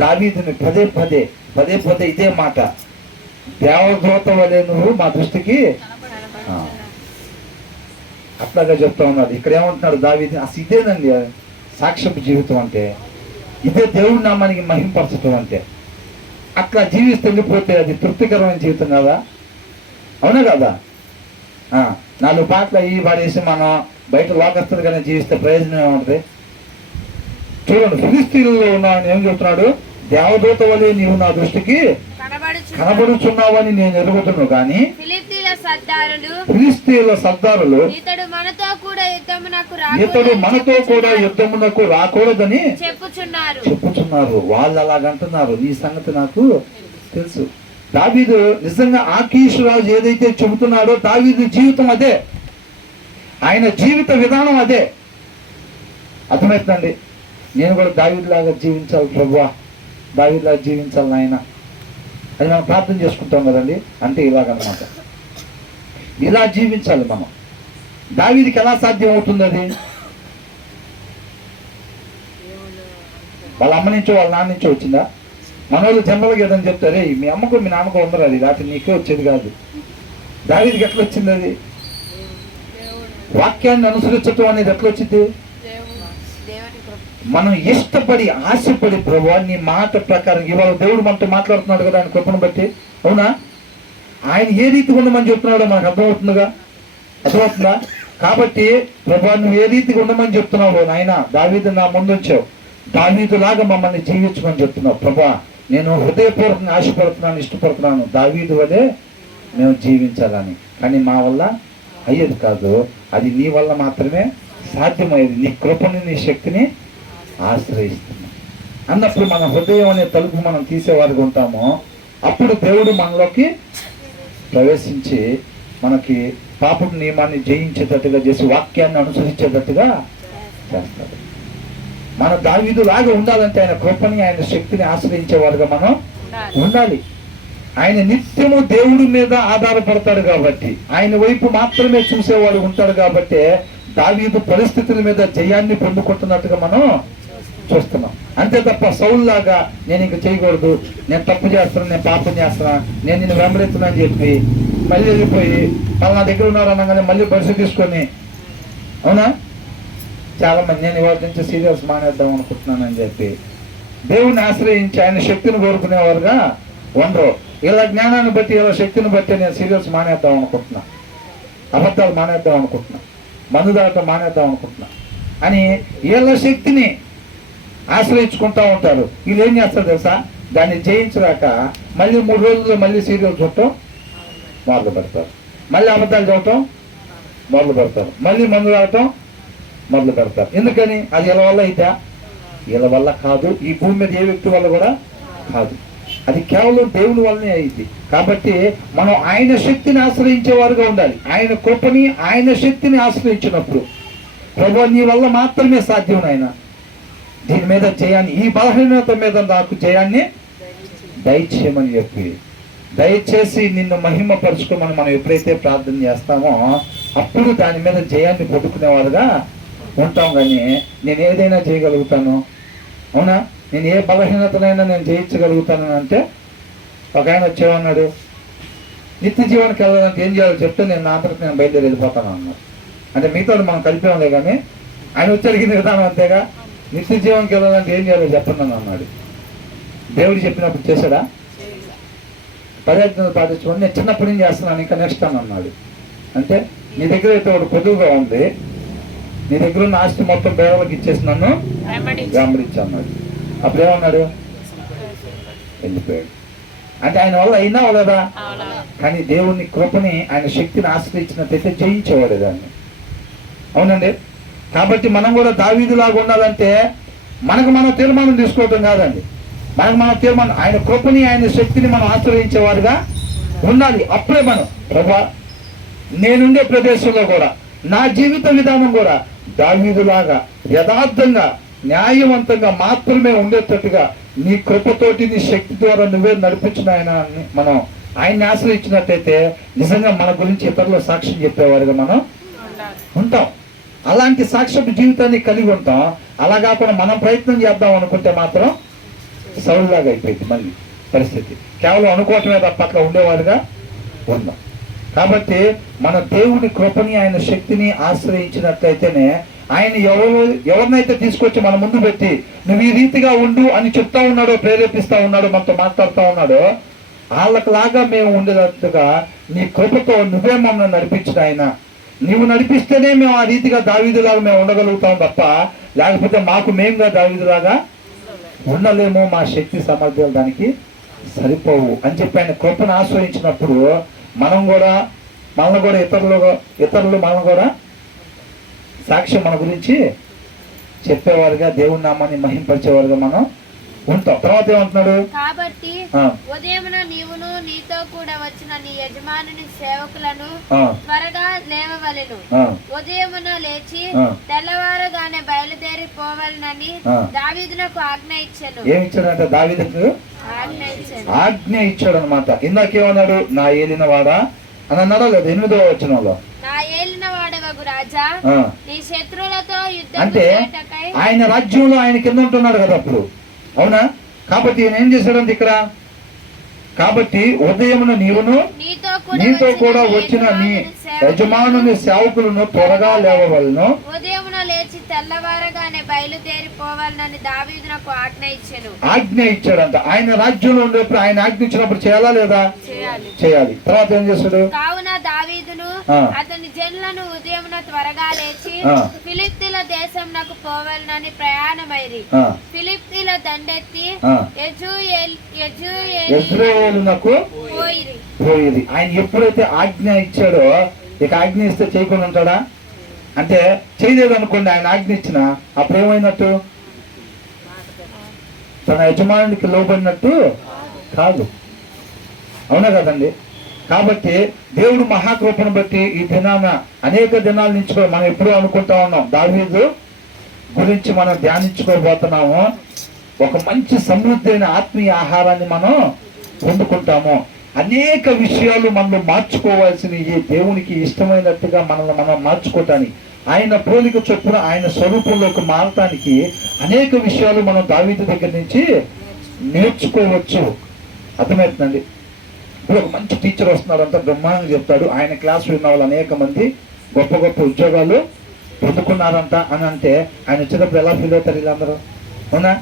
దావీదుని పదే పదే ఇదే మాట, దేవదూత వలె నువ్వు మా దృష్టికి, అట్లాగా చెప్తా ఉన్నాడు. ఇక్కడ ఏమంటున్నాడు దావీదు? అసలు ఇదేనండి సాక్ష్యపు జీవితం అంటే, ఇదే దేవుడి నామానికి మహింపరచడం అంటే. అట్లా జీవిస్తే వెళ్ళిపోతే అది తృప్తికరమైన జీవితం కదా, అవునా కదా? 4 పాటలు అయ్యి పాడేసి మనం బయట లోకస్తులుగానే జీవిస్తే ప్రయోజనం ఏముంటుంది? చూడండి, ఫిలిస్తీన్లలో ఉన్నాను ఏం చెప్తున్నాడు? దేవదూత వలె నీవు నా దృష్టికి కనబడుచున్నావని నేను ఎరుగుతున్నాను, కానీ ఫిలిస్తీన్ల సర్దారులు ఇతడు మనతో కూడా యుద్ధమునకు రాకూడదని చెప్పుచున్నారు. వాళ్ళు అలాగంటున్నారు. ఈ సంగతి నాకు తెలుసు. దావీదు నిజంగా ఆకీషు రాజు ఏదైతే చెబుతున్నాడో దావీదు జీవితం అదే, ఆయన జీవిత విధానం అదే. అర్థమవుతుందండి? నేను కూడా దావీదులాగా జీవించాలి ప్రభువా, దావీదులాగా జీవించాలి నాయన అది మనం ప్రార్థన చేసుకుంటాం కదండి. అంటే ఇలాగనమాట, ఇలా జీవించాలి మనం. దావీదుకి ఎలా సాధ్యం అవుతుంది? అది వాళ్ళ అమ్మ నుంచో వాళ్ళ నాన్న నుంచో వచ్చిందా? మన వాళ్ళు జనరల్గా ఏదని చెప్తారే మీ అమ్మకు మీ నాన్నకు ఉండరు అది రాత్రి నీకే వచ్చేది కాదు. దావీదుకి ఎట్లా వచ్చింది అది? వాక్యాన్ని అనుసరించటం అనేది ఎట్లా వచ్చింది? మనం ఇష్టపడి ఆశపడి ప్రభువా నీ మాట ప్రకారం ఇవాళ దేవుడు మనతో మాట్లాడుతున్నాడు కదా ఆయన కృపను బట్టి, అవునా? ఆయన ఏ రీతిగా ఉండమని చెప్తున్నాడో మనకు అర్థమవుతుందిగా, అర్థమవుతుందా? కాబట్టి ప్రభువా నువ్వు ఏ రీతిగా ఉండమని చెప్తున్నావు నాయన, దావీదు నా ముందు వచ్చావు, దావీదులాగా మమ్మల్ని జీవించమని చెప్తున్నావు ప్రభువా. నేను హృదయపూర్వకంగా ఆశపడుతున్నాను, ఇష్టపడుతున్నాను దావీదు వలే మేము జీవించాలని. కానీ మా వల్ల అయ్యేది కాదు, అది నీ వల్ల మాత్రమే సాధ్యమయ్యేది. నీ కృపని నీ శక్తిని ఆశ్రయిస్తున్నాం అన్నప్పుడు మన హృదయం అనే తలుపు మనం తీసేవారుగా ఉంటామో అప్పుడు దేవుడు మనలోకి ప్రవేశించి మనకి పాపపు నియమాన్ని జయించేటట్టుగా చేసి వాక్యాన్ని అనుసరించేటట్టుగా చేస్తాడు. మన దావీదు లాగా ఉండాలంటే ఆయన కృపని ఆయన శక్తిని ఆశ్రయించేవారుగా మనం ఉండాలి. ఆయన నిత్యము దేవుడి మీద ఆధారపడతాడు కాబట్టి, ఆయన వైపు మాత్రమే చూసేవాడు ఉంటాడు కాబట్టి దావీదు పరిస్థితుల మీద జయాన్ని పొందుకుంటున్నట్టుగా మనం చూస్తున్నాం. అంతే తప్ప సౌలులాగా నేను ఇంక చేయకూడదు, నేను తప్పు చేస్తున్నాను, నేను పాపం చేస్తున్నా, నేను నిన్ను వెంబడెత్తున్నా అని చెప్పి మళ్ళీ వెళ్ళిపోయి నా దగ్గర ఉన్నారు అనగానే మళ్ళీ బస్సు తీసుకొని, అవునా? చాలా మంది నేను ఇవాళ నుంచి సీరియల్స్ మానేద్దాం అనుకుంటున్నానని చెప్పి దేవుణ్ణి ఆశ్రయించి ఆయన శక్తిని కోరుకునేవారుగా ఉండరు. ఇలా జ్ఞానాన్ని బట్టి ఇలా శక్తిని బట్టి నేను సీరియల్స్ మానేద్దాం అనుకుంటున్నా, అబద్ధాలు మానేద్దాం అనుకుంటున్నా, మందు దాటం మానేద్దాం అనుకుంటున్నా అని వీళ్ళ శక్తిని ఆశ్రయించుకుంటూ ఉంటారు. వీళ్ళు ఏం చేస్తారు తెలుసా? దాన్ని జయించరాక మళ్ళీ 3 రోజుల్లో మళ్ళీ సీరియల్ చూడటం మొదలు పెడతారు, మళ్ళీ అబద్ధాలు చూడటం మొదలు పెడతారు, మళ్ళీ మందు తాగటం మొదలు పెడతారు. ఎందుకని? అది వీళ్ళ వల్ల అయితే వీళ్ళ వల్ల కాదు, ఈ భూమి మీద ఏ వ్యక్తి వల్ల కూడా కాదు, అది కేవలం దేవుని వల్లనే అయింది. కాబట్టి మనం ఆయన శక్తిని ఆశ్రయించేవారుగా ఉండాలి. ఆయన కృపని ఆయన శక్తిని ఆశ్రయించినప్పుడు ప్రభువా నీ వల్ల మాత్రమే సాధ్యం ఆయన, దీని మీద జయాన్ని, ఈ బలహీనత మీద నాకు జయాన్ని దయచేయమని చెప్పి దయచేసి నిన్ను మహిమపరచుకోమని మనం ఎప్పుడైతే ప్రార్థన చేస్తామో అప్పుడు దాని మీద జయాన్ని పొందుకునేవారుగా ఉంటాం. కానీ నేను ఏదైనా చేయగలుగుతాను, అవునా? నేను ఏ బలహీనతనైనా నేను జయించగలుగుతాను అంటే ఒక ఆయన వచ్చేవన్నాడు, నిత్య జీవనానికి వెళ్ళాలంటే ఏం చేయాలో చెప్తే నేను నా అంతకు నేను బయలుదేరి వెళ్ళిపోతాను అన్నాడు. అంటే మిగతా మనం కలిపేమలే కానీ ఆయన వచ్చి అడిగిన విధానం అంతేగా, నిత్య జీవనానికి వెళ్ళాలంటే ఏం చేయాలో చెప్పండి అన్నాడు. దేవుడు చెప్పినప్పుడు చేశాడా? పర్యాటనలు పాటించుకోండి, నేను చిన్నప్పటి నుంచి చేస్తున్నాను ఇంకా నెక్స్ట్ అని అన్నాడు. అంటే నీ దగ్గర అయితే ఒకటి పొదువుగా ఉంది, నీ దగ్గర ఉన్న ఆస్తి మొత్తం పేదలకు ఇచ్చేసి నన్ను వెంబడించి అన్నాడు. అప్పుడు ఏమన్నాడు? వెళ్ళిపోయాడు. అంటే ఆయన వల్ల అయినా వాళ్ళదా? కానీ దేవుని కృపని ఆయన శక్తిని ఆశ్రయించినట్టయితే జయించేవాడు దాన్ని, అవునండి. కాబట్టి మనం కూడా దావీదులాగా ఉండాలంటే మనకు మనం తీర్మానం తీసుకోవటం కాదండి, మనకు మన తీర్మానం ఆయన కృపని ఆయన శక్తిని మనం ఆశ్రయించేవారుగా ఉండాలి. అప్పుడే మనం ప్రభువా నేనుండే ప్రదేశంలో కూడా నా జీవిత విధానం కూడా దావీదులాగా యథార్థంగా న్యాయవంతంగా మాత్రమే ఉండేటట్టుగా నీ కృపతోటి నీ శక్తి ద్వారా నువ్వే నడిపించిన ఆయన మనం ఆయన్ని ఆశ్రయించినట్టయితే నిజంగా మన గురించి ఇతరుల సాక్ష్యం చెప్పేవారుగా మనం ఉంటాం. అలాంటి సాక్ష్యపు జీవితాన్ని కలిగి ఉంటాం. అలా కాకుండా మనం ప్రయత్నం చేద్దాం అనుకుంటే మాత్రం సౌలులాగా అయిపోయింది మళ్ళీ పరిస్థితి. కేవలం అనుకోవటమే తప్ప అట్లా ఉండేవారుగా ఉన్నాం. కాబట్టి మన దేవుని కృపని ఆయన శక్తిని ఆశ్రయించినట్లయితేనే ఆయన ఎవరినైతే తీసుకొచ్చి మన ముందు పెట్టి నువ్వు ఈ రీతిగా ఉండు అని చెప్తా ఉన్నాడో, ప్రేరేపిస్తా ఉన్నాడో, మనతో మాట్లాడుతూ ఉన్నాడో వాళ్ళలాగా మేము ఉండేటట్టుగా నీ కృపతో నువ్వే మమ్మల్ని నడిపించిన ఆయన, నువ్వు నడిపిస్తేనే మేము ఆ రీతిగా దావీదులాగా మేము ఉండగలుగుతాం తప్ప లేకపోతే మాకు మేముగా దావీదులాగా ఉండలేము, మా శక్తి సామర్థ్యాలు దానికి సరిపోవు అని చెప్పి ఆయన కృపను ఆశ్రయించినప్పుడు మనల్ని కూడా ఇతరులు మనం కూడా సాక్ష్యం మన గురించి చెప్పేవారుగా దేవుని నామాన్ని మహింపరిచేవారుగా మనం ఉంటాం. తర్వాత ఏమంటున్నాడు? కాబట్టి ఉదయమున నీవును నీతో కూడా వచ్చిన నీ యజమానుని సేవకులను త్వరగా లేవవలెను. ఉదయమున లేచి తెల్లవారుగానే బయలుదేరి పోవాలని దావీదునకు ఆజ్ఞ ఇచ్చాను. ఏమి ఇచ్చాడంటే దావీదుకు ఆజ్ఞ ఇచ్చాడు అనమాట. ఇందాకేమన్నాడు? నా ఏలిన వాడా అని అన్నాడా లేదా? 8వ వచనంలో నా ఏలిన వాడవగు రాజా నీ శత్రువులతో యుద్ధం అంటే ఆయన రాజ్యంలో ఆయన కింద ఉంటున్నాడు కదా అప్పుడు, అవునా? కాబట్టి ఈయన ఏం చేశాడంటే ఇక్కడ, కాబట్టి ఉదయమున నీవును నీతో కూడా వచ్చిన నీ యజమానుని సేవకులను త్వరగా లేవవలను, ఉదయమున లేచి తెల్లవారగానే బయలుదేరిపోవాలని దావీదు నాకు ఆజ్ఞ ఇచ్చెను. ఆజ్ఞ ఇచ్చాడంట. ఆయన రాజ్యంలో ఉండేప్పుడు ఆయన ఆజ్ఞ ఇచ్చినప్పుడు చేయాలా లేదా? చేయాలి. తర్వాత ఏం చేస్తాడు? కావున దావీదును అతని జనులను ఉదయమున త్వరగా లేచి ఫిలిప్తీల దేశం నాకు పోవాలని ప్రయాణమైరి. ఫిలిప్తీల దండెత్తి యెజ్రెయేలునకు పోయిరి. ఆయన ఎప్పుడైతే ఆజ్ఞ ఇచ్చాడో, ఇక ఆజ్ఞ ఇస్తే చేయకుండా ఉంటాడా? అంటే చేయలేదు అనుకోండి, ఆయన ఆజ్ఞ ఇచ్చిన అప్పుడు ఏమైనట్టు? తన యజమానుడికి లోబడినట్టు కాదు. అవునా కదండి? కాబట్టి దేవుడు మహాకృపను బట్టి ఈ దినాన అనేక దినాల నుంచి కూడా మనం ఎప్పుడూ అనుకుంటా ఉన్నాం, దావీదు గురించి మనం ధ్యానించుకోబోతున్నాము. ఒక మంచి సమృద్ధి అయిన ఆత్మీయ ఆహారాన్ని మనం పొందుకుంటాము. అనేక విషయాలు మనలో మార్చుకోవాల్సిన ఈ దేవునికి ఇష్టమైనట్టుగా మనల్ని మనం మార్చుకోవటానికి, ఆయన పోలిక చొప్పున ఆయన స్వరూపంలోకి మారటానికి అనేక విషయాలు మనం దావీదు దగ్గర నుంచి నేర్చుకోవచ్చు. అర్థమవుతుందండి? ఇప్పుడు ఒక మంచి టీచర్ వస్తున్నాడు, అంతా బ్రహ్మాండంగా చెప్తాడు, ఆయన క్లాస్ విన్న వాళ్ళు అనేక మంది గొప్ప గొప్ప ఉద్యోగాలు పొందుకున్నారంట అని అంటే ఆయన వచ్చినప్పుడు ఎలా ఫీల్ అవుతారు వీళ్ళందరూ? అవునా?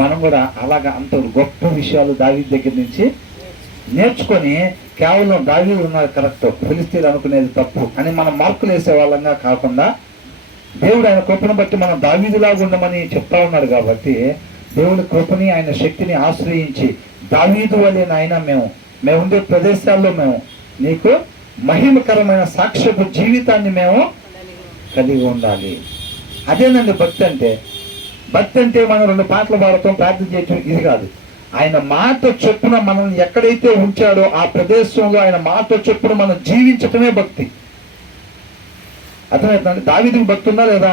మనం కూడా అలాగా అంత గొప్ప విషయాలు దావీదు దగ్గర నుంచి నేర్చుకొని కేవలం దావీదు ఉన్నారు కరెక్ట్, ఫిలిస్తీన్లు అనుకునేది తప్పు అని మనం మార్కులు వేసే వాళ్ళంగా కాకుండా, దేవుడు ఆయన కృపను బట్టి మనం దావీదులాగా ఉండమని చెప్తా ఉన్నాడు. కాబట్టి దేవుడి కృపని ఆయన శక్తిని ఆశ్రయించి దావీదు వలె నాయన మేము ఉండే ప్రదేశాల్లో మేము నీకు మహిమకరమైన సాక్ష్యపు జీవితాన్ని మేము కలిగి ఉండాలి. అదేనండి భక్తి అంటే. భక్తి అంటే మనం 2 పాటలు పాడటం, ప్రార్థన చేయటం ఇది కాదు. ఆయన మాట చొప్పున మనల్ని ఎక్కడైతే ఉంచాడో ఆ ప్రదేశంలో ఆయన మాట చొప్పున మనం జీవించటమే భక్తి. అర్థమవుతుందండి? దావీదుకి భక్తి ఉందా లేదా?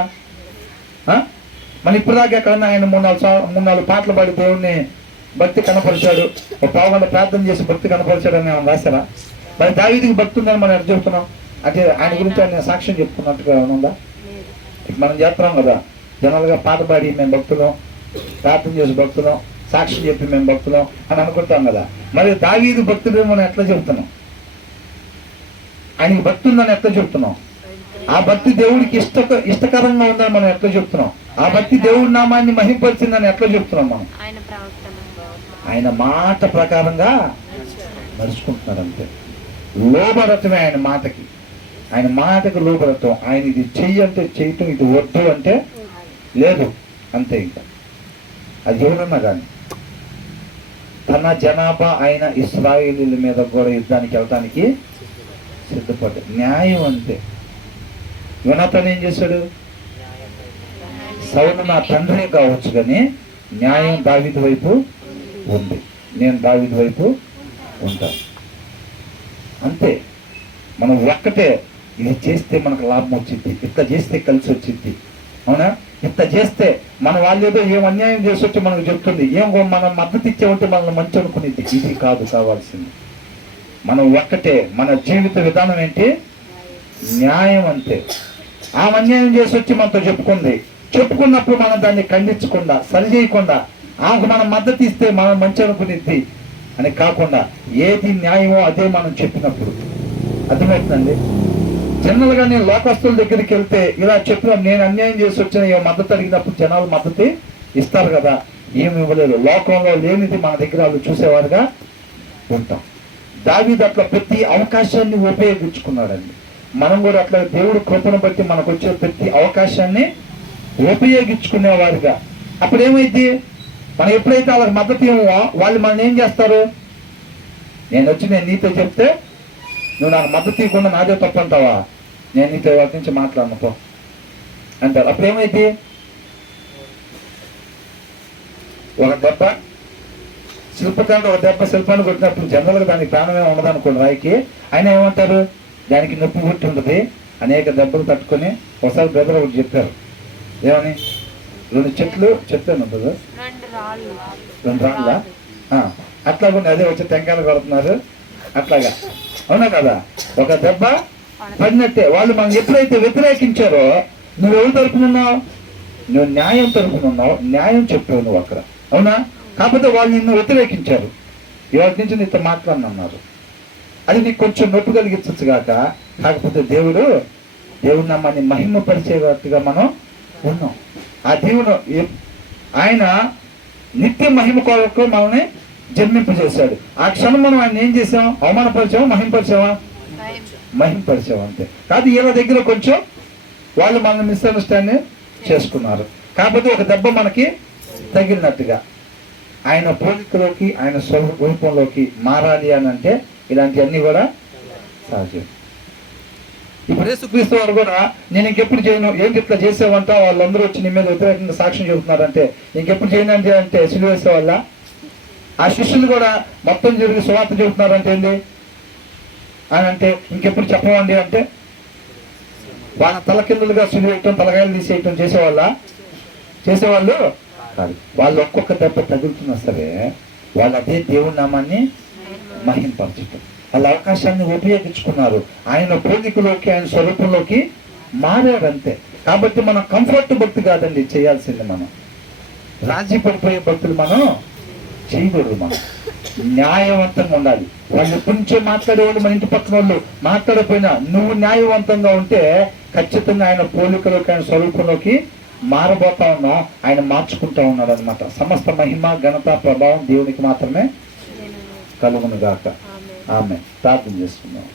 మన ఇప్పటిదాకా ఎక్కడన్నా ఆయన 3-4 పాటలు పాడి దేవుడిని భక్తి కనపరిచాడు, ఒక పావుగంట ప్రార్థన చేసి భక్తి కనపరిచాడు అని మనం రాశారా? మరి దావీదుకి భక్తి ఉందని మనం ఎట్లా చెప్తున్నాం? అంటే ఆయన గురించి ఆయన సాక్ష్యం చెప్పుకున్నట్టుగా ఉందా? మనం చేస్తున్నాం కదా, జనరల్గా పాట పాడి మేము భక్తులం, ప్రార్థన చేసి భక్తులం, సాక్ష్యం చెప్పి మేము భక్తులం అని అనుకుంటాం కదా. మరి దావీదు భక్తుడు మనం ఎట్లా చెప్తున్నాం? ఆయనకి భక్తి ఉందని ఎట్లా చెప్తున్నాం? ఆ భక్తి దేవుడికి ఇష్టకరంగా ఉందని మనం ఎట్లా చెప్తున్నాం? ఆ భక్తి దేవుడి నామాన్ని మహింపరిచిందని ఎట్లా చెప్తున్నాం మనం? ఆయన మాట ప్రకారంగా నడుచుకుంటున్నాడు అంతే. లోబడటమే ఆయన మాటకి, ఆయన మాటకు లోబడటం. ఆయన ఇది చెయ్యి అంటే చేయటం, ఇది వద్దు అంటే లేదు, అంతే. ఇంకా అది ఎవరన్నా కానీ తన జనాభా అయిన ఇశ్రాయేలీల మీద కూడా యుద్ధానికి వెళ్ళటానికి సిద్ధపడ్డాడు. న్యాయం అంతే. యోనాతాను ఏం చేశాడు? సౌలు నా తండ్రి కావచ్చు కానీ న్యాయం దావీదు వైపు ఉంది, నేను దావీదు వైపు ఉంటాను, అంతే. మనం ఒక్కటే, ఇది చేస్తే మనకు లాభం వచ్చింది, ఇట్లా చేస్తే కలిసి వచ్చింది. అవునా? ఇంత చేస్తే మన వాళ్ళు ఏదో ఏం అన్యాయం చేసి వచ్చి మనకు చెప్తుంది, ఏం మనం మద్దతు ఇచ్చేవంటే మనల్ని మంచి అనుకునేది. ఇది కాదు కావాల్సింది. మనం ఒక్కటే, మన జీవిత విధానం ఏంటి? న్యాయం అంతే. ఆ అన్యాయం చేసి వచ్చి మనతో చెప్పుకున్నప్పుడు మనం దాన్ని ఖండించకుండా, సరి చేయకుండా, ఆమెకు మనం మద్దతు ఇస్తే మనం మంచి అనుకునేది అని కాకుండా ఏది న్యాయమో అదే మనం చెప్పినప్పుడు. అర్థమవుతుందండి? జనరల్గా నేను లోకస్తుల దగ్గరికి వెళ్తే ఇలా చెప్పిన, నేను అన్యాయం చేసి వచ్చిన మద్దతు అడిగినప్పుడు జనాలు మద్దతు ఇస్తారు కదా, ఏమి ఇవ్వలేదు. లోకంలో లేనిది మన దగ్గర వాళ్ళు చూసేవారుగా ఉంటాం. దావీదు అట్లా ప్రతి అవకాశాన్ని ఉపయోగించుకున్నాడండి. మనం కూడా అట్లా దేవుడు కృపను బట్టి మనకు వచ్చే ప్రతి అవకాశాన్ని ఉపయోగించుకునేవారుగా. అప్పుడు ఏమైంది? మనం ఎప్పుడైతే వాళ్ళకి మద్దతు ఏమో వాళ్ళు మనం ఏం చేస్తారు? నేను నీతో చెప్తే నువ్వు నాకు మద్దతు ఇవ్వకుండా నాదే తప్పు అంటావా? నేను నీతో వాటి నుంచి మాట్లాడనుకో అంటారు. అప్పుడు ఏమైంది? ఒక దెబ్బ శిల్పకాండ, ఒక దెబ్బ శిల్పాన్ని కొట్టినప్పుడు జనరల్గా దానికి ప్రాణమే ఉండదు అనుకోండి రాయికి. ఆయన ఏమంటారు? దానికి నొప్పి పుట్టి ఉంటుంది, అనేక దెబ్బలు తట్టుకొని. ఒకసారి బ్రదర్ ఒకటి చెప్పారు, ఏమని? 2 చెట్లు ఉంటుంది, 2 రాళ్ళ అట్లా కొన్ని అదే వచ్చి టెంకాయలు కొడుతున్నారు అట్లాగా. అవునా కదా? ఒక దెబ్బ పడినట్టే. వాళ్ళు మనం ఎప్పుడైతే వ్యతిరేకించారో నువ్వు ఎవరు తరపునున్నావు? నువ్వు న్యాయం తరపునున్నావు, న్యాయం చెప్పావు నువ్వు అక్కడ. అవునా? కాకపోతే వాళ్ళు నిన్ను వ్యతిరేకించారు, ఇవాటి నుంచి నీతో మాట్లాడనన్నారు. అది నీకు కొంచెం నొప్పి కలిగించచ్చు కాక, కాకపోతే దేవుడు నామాన్ని మహిమపరిచేటట్టుగా మనం ఉన్నాం. ఆ దేవుడు ఆయన నిత్య మహిమ కొరకు మనల్ని జన్మింపజేశాడు. ఆ క్షణం మనం ఆయన ఏం చేసాం? అవమానపరిచామా, మహిమపరిచామా? మహిమపరిచాం అంతే. కాదు వీళ్ళ దగ్గర కొంచెం వాళ్ళు మనల్ని మిస్అండర్స్టాండింగ్ చేసుకున్నారు. కాకపోతే ఒక దెబ్బ మనకి తగిలినట్టుగా ఆయన పోలికలోకి, ఆయన స్వరూపంలోకి మారాలి అని అంటే ఇలాంటివన్నీ కూడా సహజం. ఇప్పుడు యేసుక్రీస్తు వారు కూడా నేను ఇంకెప్పుడు చేయను, ఏంటి ఇట్లా చేసేవంట, వాళ్ళందరూ వచ్చి నీ మీద వ్యతిరేకంగా సాక్ష్యం చెబుతున్నారంటే ఇంకెప్పుడు చేయను అంటే సిలువ వేసే వాళ్ళ. ఆ శిష్యులు కూడా మొత్తం జరిగి సువార్త చెబుతున్నారంటే ఏంది అని అంటే ఇంకెప్పుడు చెప్పమండి అంటే వాళ్ళ తలకిందులుగా సిలువ వేయటం, తలకాయలు తీసేయటం చేసేవాళ్ళు కాదు. వాళ్ళు ఒక్కొక్క దెబ్బ తగులుతున్నా సరే వాళ్ళు అదే దేవుడి నామాన్ని మహింపరచటం, వాళ్ళ అవకాశాన్ని ఉపయోగించుకున్నారు. ఆయన పోలికలోకి, ఆయన స్వరూపంలోకి మారారంతే. కాబట్టి మనం కంఫర్ట్ భక్తి కాదండి చేయాల్సింది, మనం రాజీ పడిపోయే భక్తులు మనం చేయకూడదు. మనం న్యాయవంతంగా ఉండాలి. వాళ్ళు ఎప్పటి నుంచో మాట్లాడేవాళ్ళు, మన ఇంటి పక్కన వాళ్ళు మాట్లాడకపోయినా నువ్వు న్యాయవంతంగా ఉంటే ఖచ్చితంగా ఆయన పోలికలోకి, ఆయన స్వరూపంలోకి మారబోతా ఉన్నాం. ఆయన మార్చుకుంటా ఉన్నాడు అనమాట. సమస్త మహిమ, ఘనత, ప్రభావం దేవునికి మాత్రమే కలుగును గాక. ఆమె ప్రార్థన చేసుకుందాం.